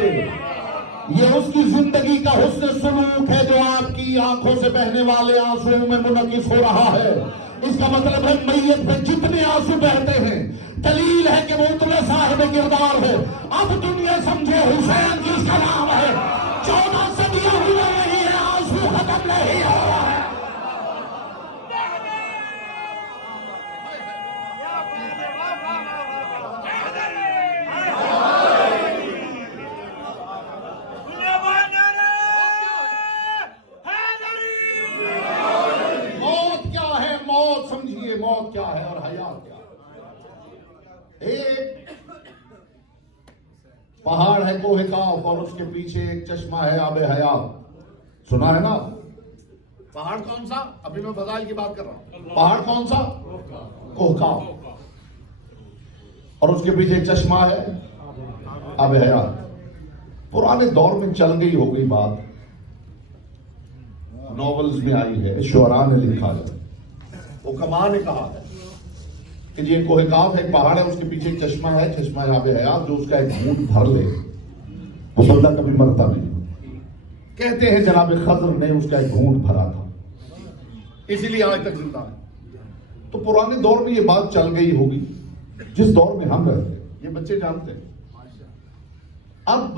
ये उसकी जिंदगी का हुस्न सुलूक है जो आपकी आंखों से बहने वाले आंसुओं में मुनकिस हो रहा है। इसका मतलब है मैयत पे जितने आंसू बहते हैं दलील है कि वो उतने साहिब किरदार है। अब दुनिया समझे हुसैन जिसका नाम है 14 सदियां हुई नहीं है, आंसू खत्म नहीं हो रहा है। मौत क्या है और हयात क्या है। एक पहाड़ है कोहे काफ और उसके पीछे एक चश्मा है आबे हयात। सुना है ना? पहाड़ कौन सा? अभी मैं फजाइल की बात कर रहा हूं। पहाड़ कौन सा? कोहकाफ, और उसके पीछे एक चश्मा है आबे हयात। पुराने दौर में चल गई हो गई बात, नॉवेल्स में आई है, शुअरा ने लिखा है। वो कमा ने कहा है कि ये कोहकाफ है, पहाड़ है, उसके पीछे एक चश्मा है, चश्मा आबे हयात, जो उसका एक घूंट भर ले वो बंदा कभी मरता नहीं। कहते हैं जनाब खजर ने उसका एक घूंट भरा था, इसीलिए आज तक जिंदा है। तो पुराने दौर में ये बात चल गई होगी जिस दौर में हम रहते, ये बच्चे जानते हैं। अब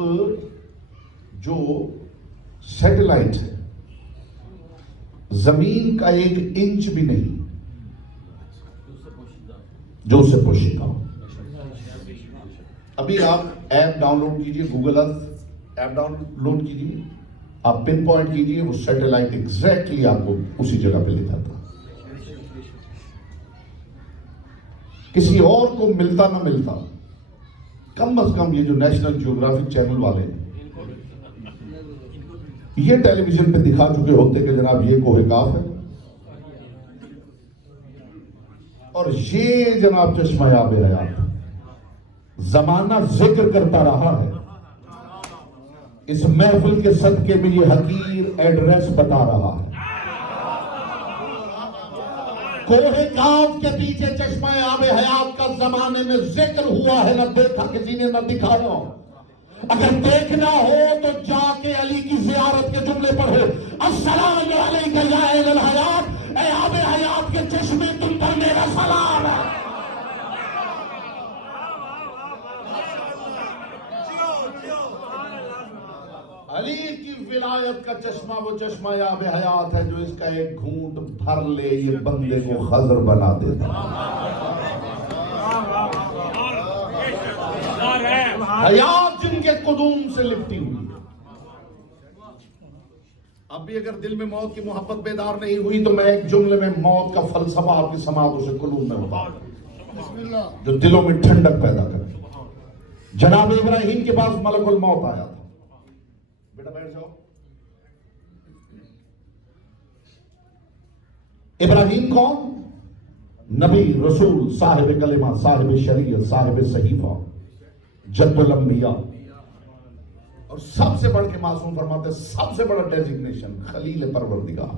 जो सैटेलाइट है, जमीन का 1 इंच भी नहीं जो उससे पोशीदा हो। अभी आप ऐप डाउनलोड कीजिए, गूगल अर्थ ऐप डाउनलोड कीजिए, आप पिन पॉइंट कीजिए, वो सैटेलाइट एग्जैक्टली आपको उसी जगह पे ले जाता। किसी और को मिलता ना मिलता, कम अज कम ये जो नेशनल ज्योग्राफिक चैनल वाले हैं ये टेलीविजन पे दिखा चुके होते कि जनाब ये कोहकाफ है और ये जनाब चश्मा आबे हयात। जमाना जिक्र करता रहा है, इस महफिल के सदके में ये हकीर एड्रेस बता रहा है। कोहकाफ के पीछे चश्मा आबे हयात का जमाने में जिक्र हुआ है, न देखा किसी ने न दिखाया। अगर देखना हो तो जाके अली की जियारत के जुमले पढ़ो, अस्सलामु अलैका या अहलल हयात, ए आबे हयात के चश्मे तुम पर मेरा सलाम है। अली की विलायत का चश्मा वो चश्मा आबे हयात है जो इसका एक घूंट भर ले ये बंदे को खजर बना देता। हयात जिनके कुदूम से लिपटी हुई। अब भी अगर दिल में मौत की मोहब्बत बेदार नहीं हुई तो मैं एक जुमले में मौत का फलसफा आपकी समातों से कुलूम में होता जो दिलों में ठंडक पैदा करे। जनाब इब्राहिम के पास मलकुल मौत आया था। बेटा बैठ जाओ। इब्राहिम कौन? नबी, रसूल, साहिब कलिमा, साहिब शरीयत, साहिब सहीफा, जद्दुल अंबिया, और सबसे बढ़ के मासूम फरमाते सबसे बड़ा डेजिग्नेशन खलील परवरदिगार।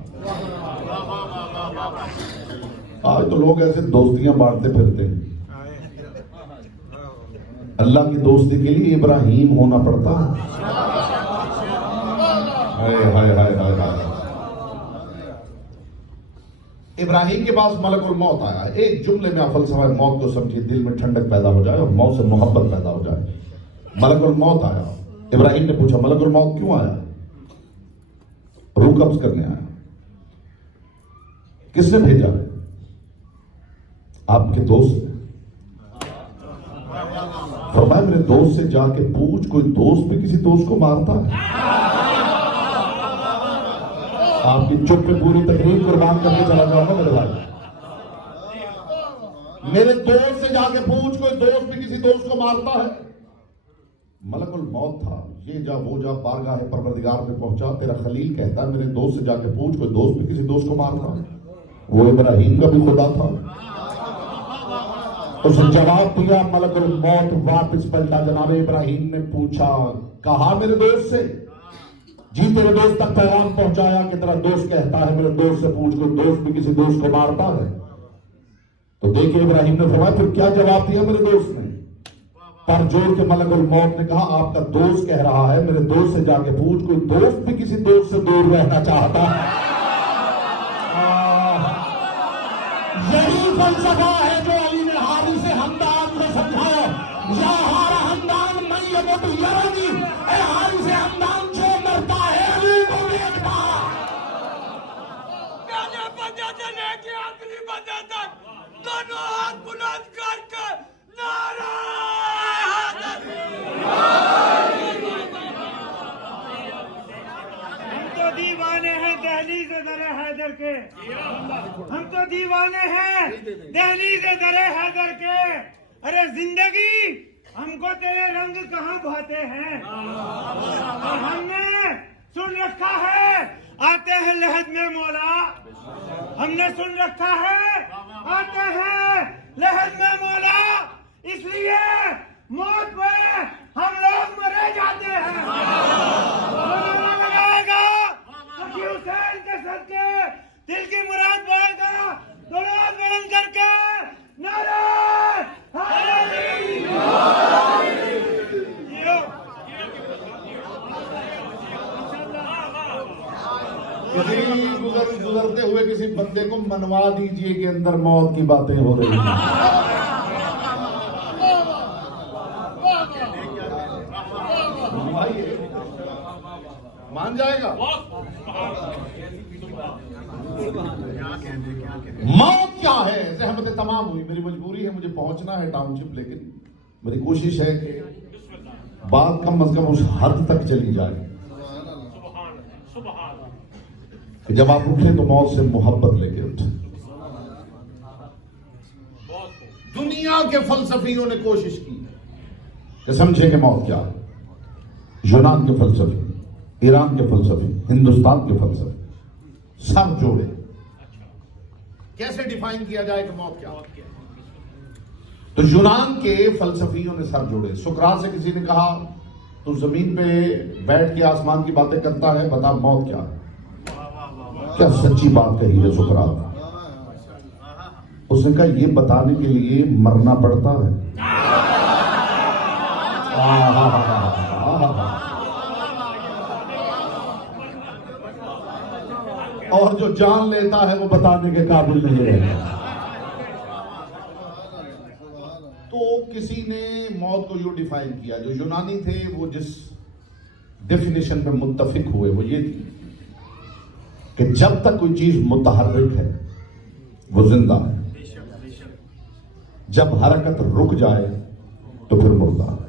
आज तो लोग ऐसे दोस्तियां बांटते फिरते हैं। अल्लाह की दोस्ती के लिए इब्राहिम होना पड़ता है। हाय हाय हाय हाय हाय। इब्राहिम के पास मलकुल मौत आया। एक जुमले में आप फलसफा मौत को समझिए, दिल में ठंडक पैदा हो जाए और मौत से मोहब्बत पैदा हो जाए। मलकुल मौत आया इब्राहिम ने पूछा मलकुल मौत क्यों आया? रूह कब्ज करने आया। किसने भेजा? आपके दोस्त ने। फरमाया मेरे दोस्त से जाके पूछ, कोई दोस्त भी किसी दोस्त को मारता है? आपकी चुप पे पूरी तकलीफ कुर्बान करके चला जाऊंगा मेरे भाई। मेरे दोस्त से जाके पूछ, कोई दोस्त भी किसी दोस्त को मारता है? मलकुल मौत था, ये जा वो जा, बारगाह परवरदिगार पे पहुंचा। तेरा खलील कहता है मेरे दोस्त से जाके पूछ, कोई दोस्त भी किसी दोस्त को मारता है? वो इब्राहिम का भी खुदा था। उसने जवाब दिया, मलकुल मौत वापस पलटा। जनाब इब्राहिम ने पूछा, कहा मेरे दोस्त से? जी तेरे दोस्त तक पैगाम पहुंचाया कि तेरा दोस्त कहता है मेरे दोस्त से पूछ, कोई दोस्त भी किसी दोस्त को मारता है? तो देखिए इब्राहिम ने फरमाया फिर क्या जवाब दिया मेरे दोस्त ने? पर जोर के मलकुल मौत ने कहा, आपका दोस्त कह रहा है मेरे दोस्त से जाके पूछ, कोई दोस्त भी किसी दोस्त से दूर रहना चाहता है? यही फलसफा है जो अली ने हारी से हमदान को समझाया। या हारा हमदान मैं ये मोटू यरानी, ए हारी से हमदान जो मरता है अली को देखता। पहले बजा से लेके आखिरी बजा तक दोनों हाथ बुलंद करके नारा हम तो दीवाने हैं दहलीज़ दरे हैदर के। हम तो दीवाने हैं दहलीज़ दरे हैदर के। अरे जिंदगी हमको तेरे रंग कहाँ भाते हैं। और हमने सुन रखा है आते हैं लहद में मौला। हमने सुन रखा है आते हैं लहद में मौला। इसलिए मौत पे हम लोग मरे जाते हैं। लगाएगा सखी हुसैन के सदके दिल की मुराद बोलेगा। दोनों हाथ बुलंद करके नारा गुजरते हुए किसी बंदे को मनवा दीजिए कि अंदर मौत की बातें हो रही हैं। मान जाएगा। मौत क्या है? ज़हमतें तमाम हुई, मेरी मजबूरी है, मुझे पहुंचना है टाउनशिप, लेकिन मेरी कोशिश है कि बात कम अज कम उस हद तक चली जाए कि जब आप उठे तो मौत से मोहब्बत लेके उठे। दुनिया के फलसफियों ने कोशिश की कि समझे कि मौत क्या है। यूनान के फलसफे, ईरान के फलसफे, हिंदुस्तान के फलसफे सब जोड़े कैसे डिफाइन किया जाए कि मौत क्या है। तो यूनान के फलसफियों ने सर जोड़े। सुकरात से किसी ने कहा तू जमीन पे बैठ के आसमान की बातें करता है, बता मौत क्या है। क्या सच्ची बात कही है सुकरात। उसने कहा ये बताने के लिए मरना पड़ता है। और जो जान लेता है वो बताने के काबिल नहीं रहता। तो किसी ने मौत को यूं डिफाइन किया, जो यूनानी थे वो जिस डेफिनेशन पे मुत्तफिक हुए वो ये थी कि जब तक कोई चीज मुतहर्रिक है वो जिंदा है, जब हरकत रुक जाए तो फिर मुर्दा है।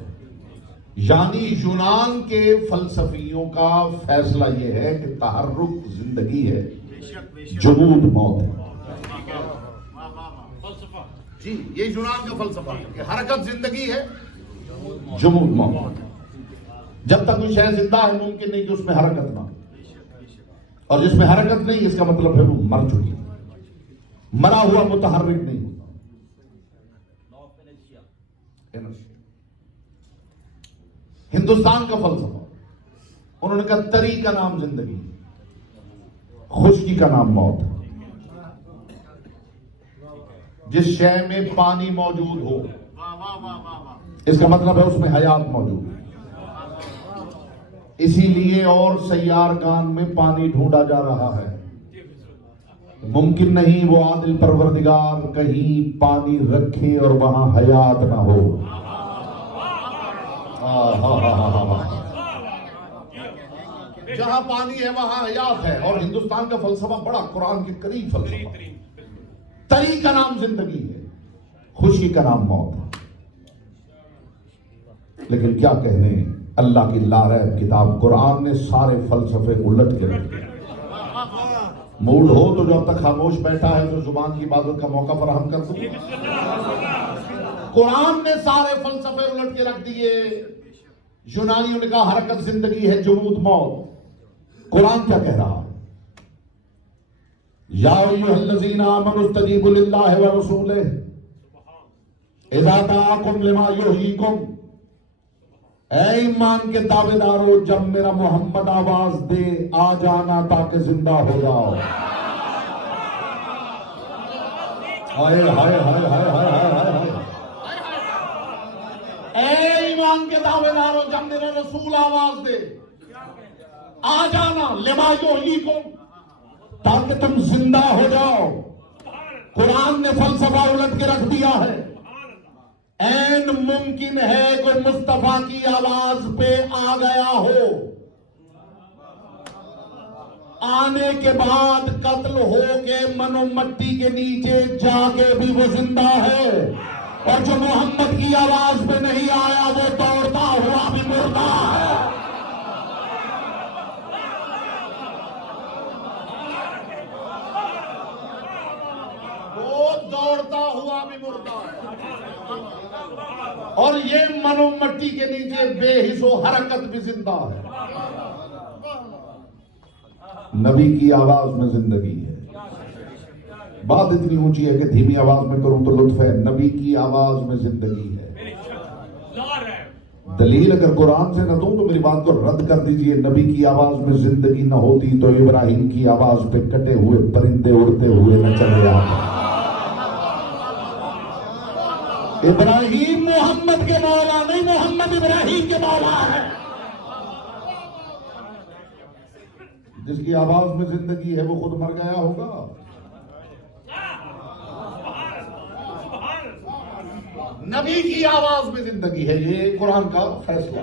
यानी यूनान के फलसफियों का फैसला यह है कि तहर्रुक जिंदगी है, जुमूद मौत है। जी ये यूनान का फलसफा है कि हरकत जिंदगी है, जुमूद मौत। जब तक कोई शय जिंदा है मुमकिन नहीं कि उसमें हरकत ना हो, और जिसमें हरकत नहीं इसका मतलब है वो मर चुकी है। मरा हुआ मुतहर्रिक नहीं होता। हिंदुस्तान का फलसफा, उन्होंने कहा तरी का नाम जिंदगी, खुश्की का नाम मौत है। जिस शय में पानी मौजूद हो इसका मतलब है उसमें हयात मौजूद है। इसीलिए और सैयारगान में पानी ढूंढा जा रहा है। मुमकिन नहीं वो आदिल परवरदिगार कहीं पानी रखे और वहां हयात ना हो। जहां पानी है वहां हयात है। और हिंदुस्तान का फलसफा बड़ा कुरान के करीब फलसफा। तरी का नाम जिंदगी है, खुशी का नाम मौत है। लेकिन क्या कहने, अल्लाह की लारैब किताब कुरान ने सारे फलसफे उलट के रख दिए। मूड हो तो जब तक खामोश बैठा है तो जुबान की इबादत का मौका फराहम कर दो। कुरान ने सारे फलसफे उलट के रख दिए। यूनानियों ने कहा हरकत जिंदगी है, जुमूद मौत। कुरान क्या कह रहा है? या अय्युहल्लज़ीना आमनू इस्तजीबू लिल्लाहि व रसूलिहि इज़ा दआकुम लिमा युहयीकुम। ऐ ईमान के दावेदारों, जब मेरा मोहम्मद आवाज दे आ जाना ताकि जिंदा हो जाओ। हाय हाय हाय हाय हाय हाय हाय। ऐ ईमान के दावेदारों, जब मेरा रसूल आवाज दे आ जाना लिमा युहयीकुम, ताकि तुम जिंदा हो जाओ। कुरान ने फलसफा उलट के रख दिया है। ऐन मुमकिन है कोई मुस्तफा की आवाज पे आ गया हो, आने के बाद कत्ल हो के मनो मट्टी के नीचे जाके भी वो जिंदा है। और जो मोहम्मद की आवाज पे नहीं आया वो दौड़ता हुआ भी मुर्दा है। वो दौड़ता हुआ भी मुर्दा है। और ये मनो मट्टी के नीचे बेहिसो हरकत भी जिंदा है। नबी की आवाज में जिंदगी है। बात इतनी ऊंची है कि धीमी आवाज में करूं तो लुत्फ है। नबी की आवाज में जिंदगी है। दलील अगर कुरान से न दूं तो मेरी बात को रद्द कर दीजिए। नबी की आवाज में जिंदगी न होती तो इब्राहिम की आवाज पे कटे हुए परिंदे उड़ते हुए न चले आते। इब्राहिम मोहम्मद के मौला नहीं, मोहम्मद इब्राहिम के मौला है। जिसकी आवाज में जिंदगी है वो खुद मर गया होगा। नबी की आवाज में जिंदगी है, ये कुरान का फैसला।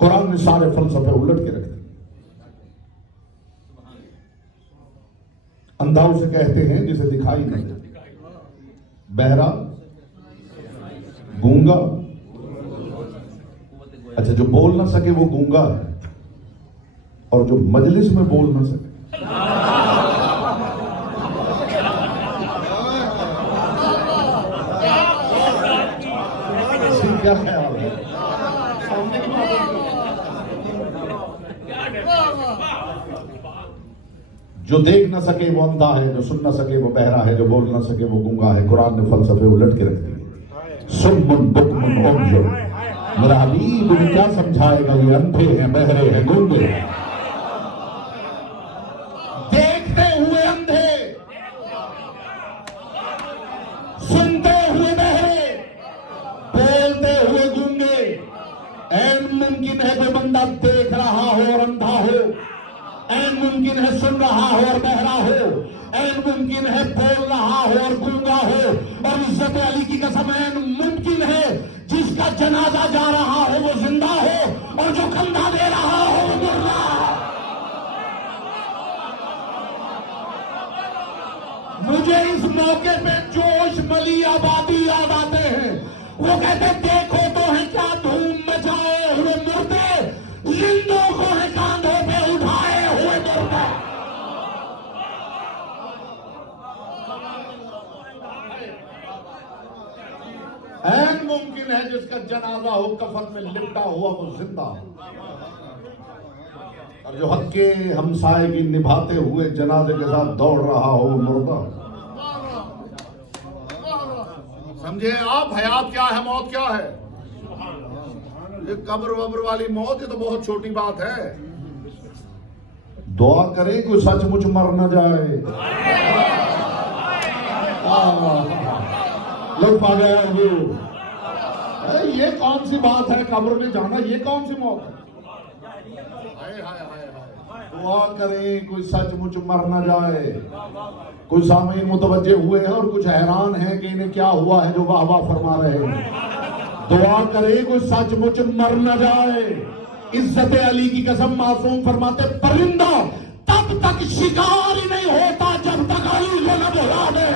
कुरान ने सारे फलसफे उलट के रख दिए। अंधा उसे कहते हैं जिसे दिखाई नहीं देता, बहरा, गूंगा। अच्छा, जो बोल ना सके वो गूंगा है, और जो मजलिस में बोल ना सके क्या ख्याल है? जो देख ना सके वो अंधा है, जो सुन ना सके वो बहरा है, जो बोल ना सके वो गूंगा है। कुरान ने फलसफे उलट के रख दिए। सुम्मुन बुकमुन उम्युन। मेरा हबीब भी क्या समझाएगा, ये अंधे हैं, बहरे हैं, गूंगे हैं। देखते हुए अंधे, सुनते हुए बहरे, बोलते हुए गूंगे। ऐन मुमकिन है कोई बंदा देख रहा हो और अंधा हो, ऐन मुमकिन है सुन रहा हो और बहरा हो, ऐन मुमकिन है बोल रहा हो और गूंगा हो। और इज्जत अली की कसम, ऐन मुमकिन है जिसका जनाजा जा रहा हो वो जिंदा हो, और जो कंधा दे रहा हो वो मुर्दा हो। मुझे इस मौके पे जोश मली आबादी याद आते हैं। वो कहते देखो तो है क्या धूम मचाए हुए मुर्दे, जिंदों को है कांधों पे उठाए हुए मुर्दे। ऐन मुमकिन है जिसका जनाजा हो कफन में लिपटा हुआ वो जिंदा हो, और जो हक के हमसाए की निभाते हुए जनाजे के साथ दौड़ रहा हो वो मुर्दा। समझे आप? हयात क्या है, मौत क्या है? ये कब्र वब्र वाली मौत, ये तो बहुत छोटी बात है। दुआ करे कोई सचमुच मर न जाए। लुत्फ आ गया वो। ये कौन सी बात है, कब्र में जाना, ये कौन सी मौत है? दुआ करे कोई सचमुच मर न जाए। कुछ सामईन मुतवज्जे हुए हैं और कुछ हैरान हैं कि इन्हें क्या हुआ है जो वाह वाह फरमा रहे हैं। दुआ करे कोई सचमुच मर न जाए, इज्जत अली की कसम मासूम फरमाते परिंदा तब तक शिकार ही नहीं होता जब तक अली को न बुला दे।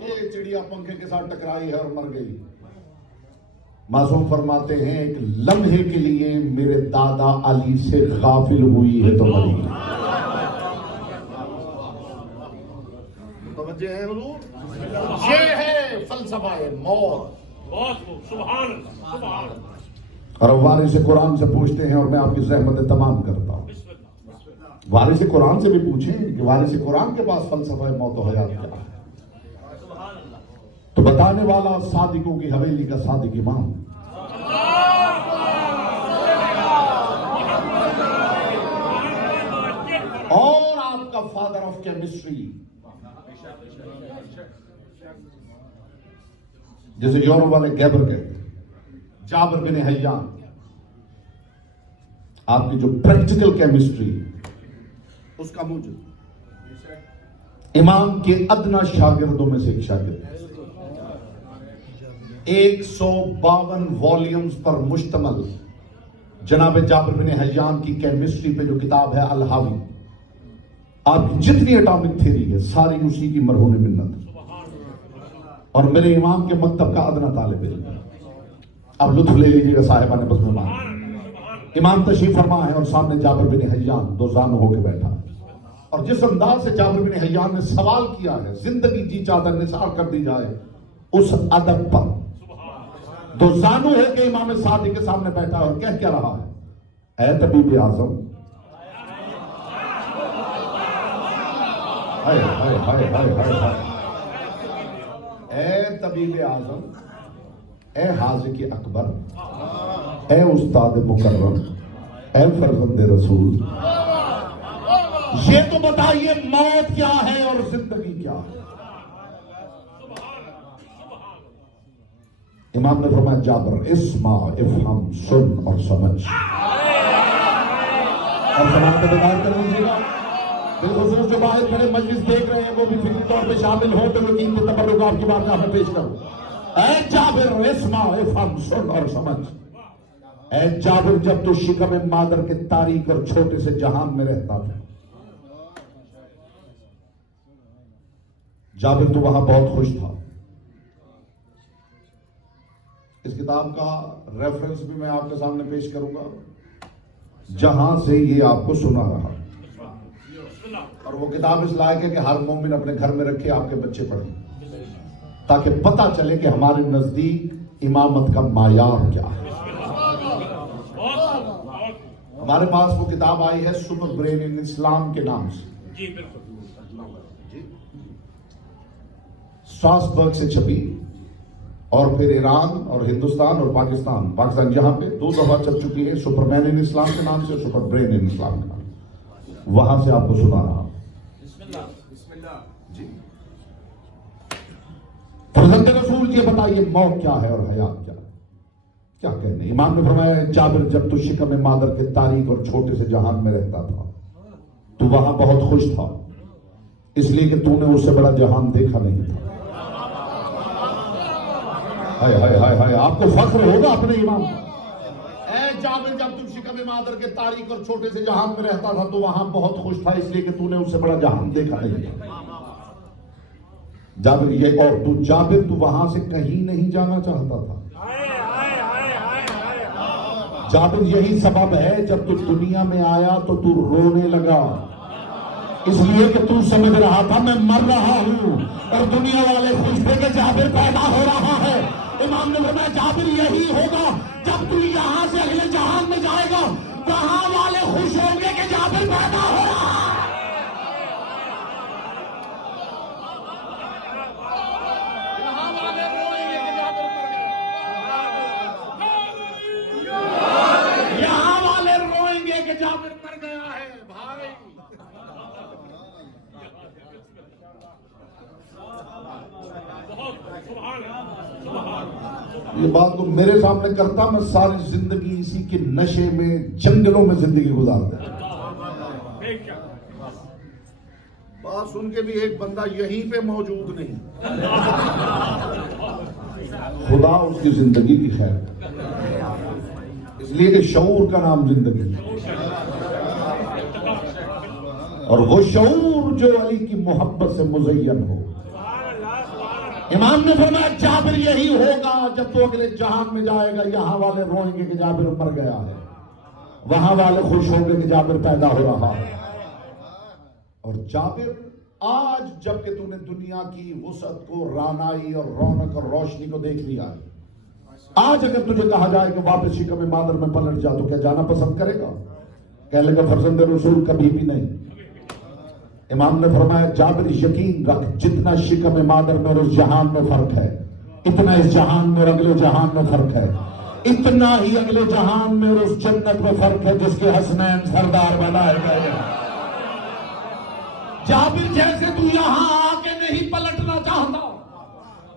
ये चिड़िया पंखे के साथ टकराई है और मर गई। मासूम फरमाते हैं एक लम्हे के लिए मेरे दादा अली से गाफिल हुई है तो मरी। तवज्जो है हुजूर, ये है फलसफा मौत। सुभान अल्लाह। और वारिस कुरान से पूछते हैं और मैं आपकी ज़हमत तमाम करता हूं। वारिस कुरान से भी पूछें कि वारिस कुरान के पास फलसफा मौत और हयात क्या है, तो बताने वाला सादिकों की हवेली का सादिक इमाम। और आपका फादर ऑफ केमिस्ट्री, जैसे यूरोप वाले गैबर कहते, जाबिर बिन हय्यान, आपकी जो प्रैक्टिकल केमिस्ट्री उसका मूजिब इमाम के अदना शागिर्दों में से एक शागिर्द, 152 वॉल्यूम्स पर मुश्तमल जनाब जाबिर बिन हय्यान की केमिस्ट्री पे जो किताब है अल-हावी, आपकी जितनी एटॉमिक थ्योरी है सारी उसी की मरहून मिन्नत। और मेरे इमाम के मकतब का अदना तालिब इल्म। अब लुत्फ ले लीजिएगा साहिबान बस मेहमान। इमाम तशरीफ फरमा है और सामने जाबिर बिन हय्यान दो जानू होकर बैठा, और जिस अंदाज से जाबिर बिन हय्यान ने सवाल किया है, जिंदगी जी चादर निसार कर दी जाए उस अदब पर, दो जानू होकर इमाम सादिक के सामने बैठा है और कह क्या रहा है, ऐ तबीब आजम, हाय हाय हाय हाय हाय हाय, ऐ तबीब आजम, ऐ हाज़िक अकबर, ऐ उस्ताद मुकर्रम, ऐ फर्जंद रसूल, ये तो बताइए मौत क्या है और जिंदगी क्या है। इमाम ने फरमाया जाबिर इस्मा इफ़हम, सुन और समझ। और समाज का बेदार कर लीजिएगा, बिलखुसूस जो बाहर खड़े मजलिस देख रहे हैं वो भी फिक्री तौर पे शामिल हो तो यकीन के तबर्रुक आपकी बात का पेश करूं। ऐ जाबिर इस्मा इफ़हम, सुन और समझ। ऐ जाबिर जब तो शिकम मादर के तारीक और छोटे से जहान में रहता था, जाबिर तो वहां बहुत खुश था। इस किताब का रेफरेंस भी मैं आपके सामने पेश करूंगा, जहां से ये आपको सुना रहा। और वो किताब इस लायक है कि हर मोमिन अपने घर में रखे, आपके बच्चे पढ़ें, ताकि पता चले कि हमारे नजदीक इमामत का मायार क्या है। हमारे पास वो किताब आई है सुपर ब्रेन इन इस्लाम के नाम से, जी बिल्कुल, स्ट्रासबर्ग से छपी, और फिर ईरान और हिंदुस्तान और पाकिस्तान जहां पे 2 दफा चल चुकी है, सुपरमैन इन इस्लाम के नाम से, सुपर ब्रेन इन इस्लाम के नाम से। वहां से आपको सुना रहा जी। फर्जंद रसूल, ये बताइए मौत क्या है और हयात क्या है, क्या कहने। इमाम ने फरमाया जाबिर जब तो शिकम मादर के तारीक और छोटे से जहान में रहता था तो वहां बहुत खुश था, इसलिए कि तूने उससे बड़ा जहान देखा नहीं था। हाय हाय हाय हाय, आपको फख्र होगा अपने इमाम। ऐ जाबिर जब तुम शिकम मादर के तारीक और छोटे से जहान में रहता था तो वहां बहुत खुश था, इसलिए कि तूने उससे बड़ा जहान देखा नहीं था। जाबिर ये, और तू जाबिर तू वहां से कहीं नहीं जाना चाहता था। जाबिर यही सबब है जब तू दुनिया में आया तो तू रोने लगा, इसलिए कि तू समझ रहा था मैं मर रहा हूं और दुनिया वाले खुश थे कि जाबिर पैदा हो रहा है। इमाम ने फरमाया जाबिर यही होगा, जब तू यहां से अगले जहान में जाएगा वहां वाले खुश होंगे कि जाबिर पैदा हो रहा है। यहां वाले रोएंगे कि जाबिर मर गया है। भाई ये बात तो मेरे सामने करता, मैं सारी जिंदगी इसी के नशे में जंगलों में जिंदगी गुजार देता। दुआ सुन के भी एक बंदा यहीं पे मौजूद नहीं। खुदा उसकी जिंदगी की खैर, इसलिए कि शऊर का नाम जिंदगी है। और वो शऊर जो अली की मोहब्बत से मुज़य्यन हो। इमाम ने फरमाया जाबिर यही होगा जब तो अगले जहान में जाएगा, यहां वाले रोएंगे कि जाबिर मर गया है, वहां वाले खुश होंगे कि जाबिर पैदा हो रहा है। और जाबिर आज जबकि तूने दुनिया की वुसअत को, रानाई और रौनक और रोशनी को देख लिया है, आज अगर तुझे कहा जाए कि वापस शिकम मादर में पलट जा तो क्या जाना पसंद करेगा? कह लेगा फर्जंद रसूल कभी भी नहीं। इमाम ने फरमाया जाबिर यकीन रख, जितना शिकम मादर में और उस जहान में फर्क है, इतना इस जहान में और अगले जहान में फर्क है, इतना ही अगले जहान में और उस जन्नत में फर्क है जिसके हसनैन सरदार बनाए गए हैं। जाबिर जैसे तू यहां आके नहीं पलटना चाहता,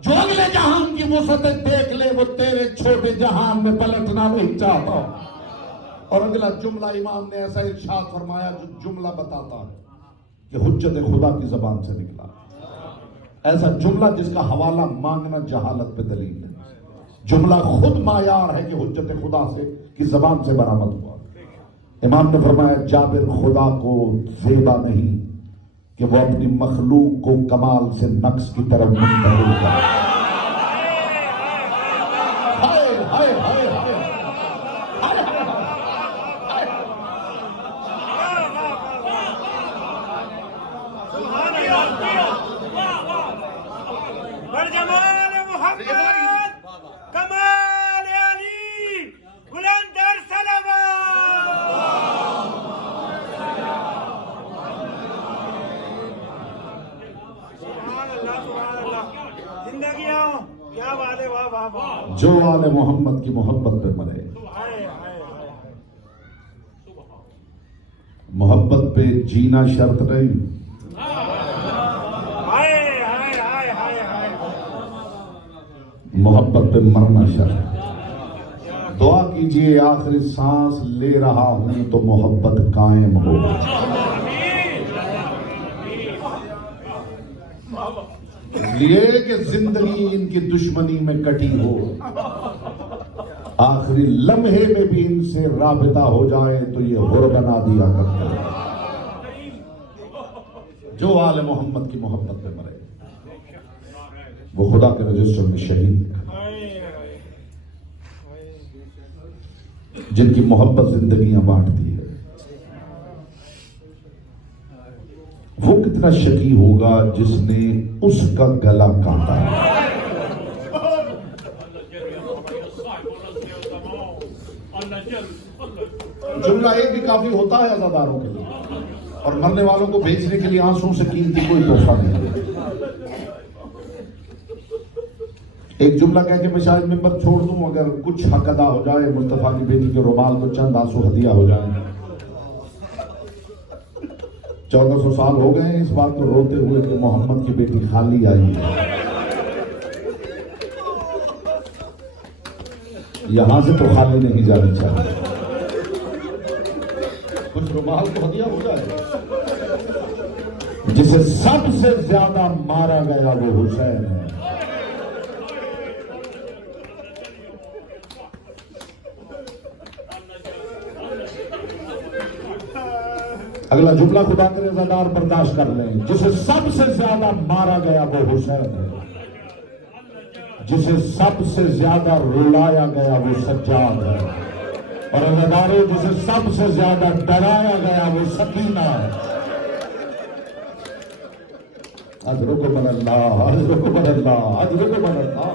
जो अगले जहान की वुसअतें देख ले वो तेरे छोटे जहान में पलटना नहीं चाहता। और अगला जुमला इमाम ने ऐसा इरशाद फरमाया जो जुमला बताता है कि हुज्जत खुदा की जबान से निकला, ऐसा जुमला जिसका हवाला मांगना जहालत पे दलील है। जुमला खुद मायार है कि हुज्जत खुदा से की जबान से बरामद हुआ। इमाम ने फरमाया जाबिर खुदा को ज़ेबा नहीं कि वो अपनी मखलूक को कमाल से नक्स की तरफ मुंतकिल करे। हाय हाय हाय हाय बरजमाल मोहम्मद कमाल अली बुलंदर जिंदगी आओ, क्या बात है, वाह वाह वाह। जो आले मोहम्मद की मोहब्बत पे मरे, मोहब्बत पे जीना शर्त नहीं, मोहब्बत पे मरना शर्त। दुआ कीजिए आखिरी सांस ले रहा हूं तो मोहब्बत कायम हो। इसलिए कि जिंदगी इनकी दुश्मनी में कटी हो, आखिरी लम्हे में भी इनसे राबिता हो जाए तो ये हुर बना दिया करते हैं। जो आले मोहम्मद की मोहब्बत में मरे वो खुदा के रजिस्टर में शहीद। जिनकी मोहब्बत जिंदगियां बांटती है, वो कितना शकी होगा जिसने उसका गला काटा। जुमला एक भी काफी होता है अज़ादारों के लिए, और मरने वालों को भेजने के लिए आंसू से कीमती कोई तोहफा नहीं। एक जुमला कह के मैं शायद मिंबर छोड़ दूं, अगर कुछ हक अदा हो जाए, मुस्तफा की बेटी के रुमाल को चंद आंसू हदिया हो जाए। 1400 साल हो गए इस बात को रोते हुए कि मोहम्मद की बेटी खाली आई है। यहां से तो खाली नहीं जानी चाहिए, कुछ रुमाल को हदिया हो जाए। जिसे सबसे ज्यादा मारा गया वो हुसैन है। अगला जुमला खुदा के रज़ादार बर्दाश्त कर लें। जिसे सबसे ज्यादा मारा गया वो हुसैन है, जिसे सबसे ज्यादा रुलाया गया वो सज्जाद है, और रज़ादारों जिसे सबसे ज्यादा डराया गया वो सकीना है। अजरों को बदल्ला, अजरों को बदल्ला, अजरों को बदल्ला।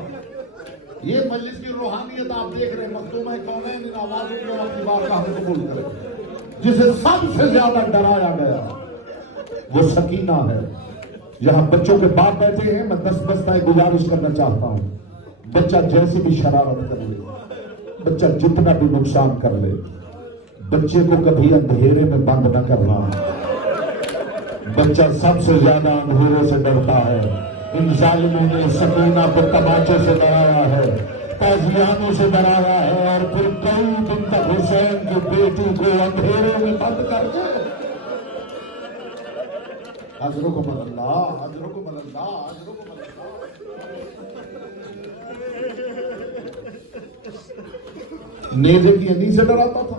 ये मजलिस की रूहानियत आप देख रहे हैं। मखदूम है कौन है इन आवाजों को अपनी बात का कबूल करें। जिसे सबसे ज्यादा डराया गया वो सकीना है। यहां बच्चों के बाप बैठे हैं, मैं 10 बस्ता गुजारिश करना चाहता हूं। बच्चा जैसी भी शरारत कर ले, बच्चा जितना भी नुकसान कर ले, बच्चे को कभी अंधेरे में बंद न करना। बच्चा सबसे ज्यादा अंधेरे से डरता है। इन जालिमों ने सकीना को तमाचे से डराया है, ताजियानों से डराया है, और फिर कई दिन तक हुसैन की बेटी को अंधेरे में बंद करके अजरुकुम अल्लाह, अजरुकुम अल्लाह, अजरुकुम अल्लाह। नेज़े की अनी से डराता था,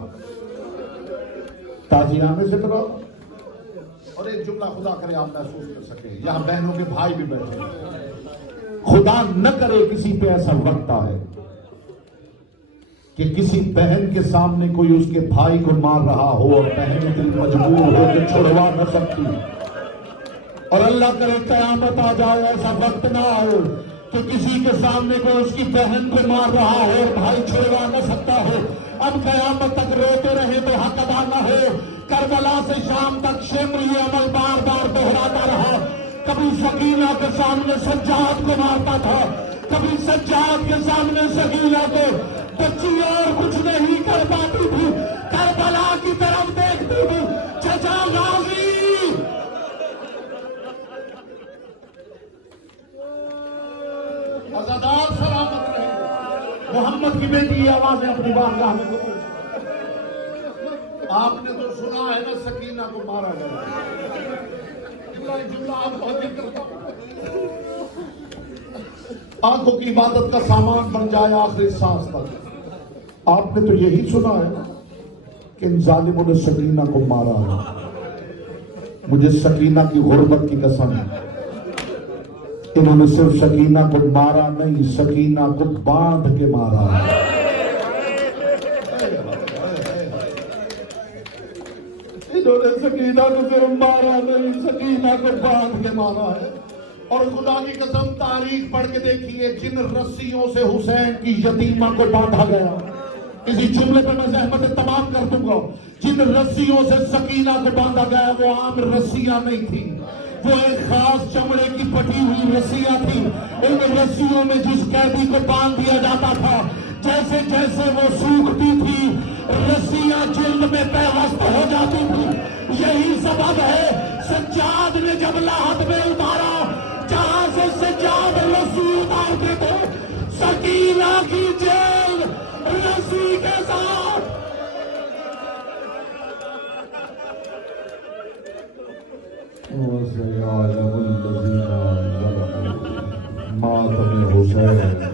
ताजियाने से डराता। और एक जुमला खुदा करे आप महसूस कर सके, यहां बहनों के भाई भी बैठे हैं। खुदा न करे किसी पे ऐसा वक्त आए कि किसी बहन के सामने कोई उसके भाई को मार रहा हो और बहन दिल मजबूर हो कि छुड़वा न सकती, और अल्लाह करे कयामत आ जाए, ऐसा वक्त ना हो कि किसी के सामने कोई उसकी बहन को मार रहा हो और भाई छुड़वा न सकता हो। अब कयामत तक रोते रहे तो हक अदा न हो। करबला से शाम तक शिम्र ये अमल बार बार दोहराता रहा। कभी सकीना के सामने सज्जाद को मारता था, कभी सज्जाद के सामने सकीना को। बच्ची और कुछ नहीं कर पाती थी, करबला की तरफ देखती थी। चचा गाजी अज़ादार सलामत रहे। मोहम्मद की बेटी की आवाजें अपनी बारगाह में कबूल। आपने तो सुना है ना, सकीना को मारा गया। जुमला आप बहुत करता हूं। आंखों की इबादत का सामान बन जाए आखिरी सांस तक। आपने तो यही सुना है ना कि इन जालिमों ने सकीना को मारा है। मुझे सकीना की गुर्बत की कसम है, इन्होंने सिर्फ सकीना को मारा नहीं, सकीना को बांध के मारा है। इन्होंने सकीना को सिर्फ मारा नहीं, सकीना को बांध के मारा है। और खुदा की कसम तारीख पढ़ के देखिए, जिन रस्सियों से हुसैन की यतीमा को बांधा गया, इसी जुमले पर मैं ज़हमत तमाम कर दूंगा। जिन रस्सियों से सकीना को बांधा गया वो आम रस्सियां नहीं थी, वो एक खास चमड़े की पटी हुई रस्सियां थी। इन रस्सियों में जिस कैदी को बांध दिया जाता था, जैसे जैसे वो सूखती थी, रस्सियां जिल्द में पैवस्त हो जाती थी। यही सबब है सज्जाद ने जब लाहत में उतारा, जहां से सज्जाद रस्सी उतारते थे, सकीना की जेल रस्सी के साथ। मातम हुसैन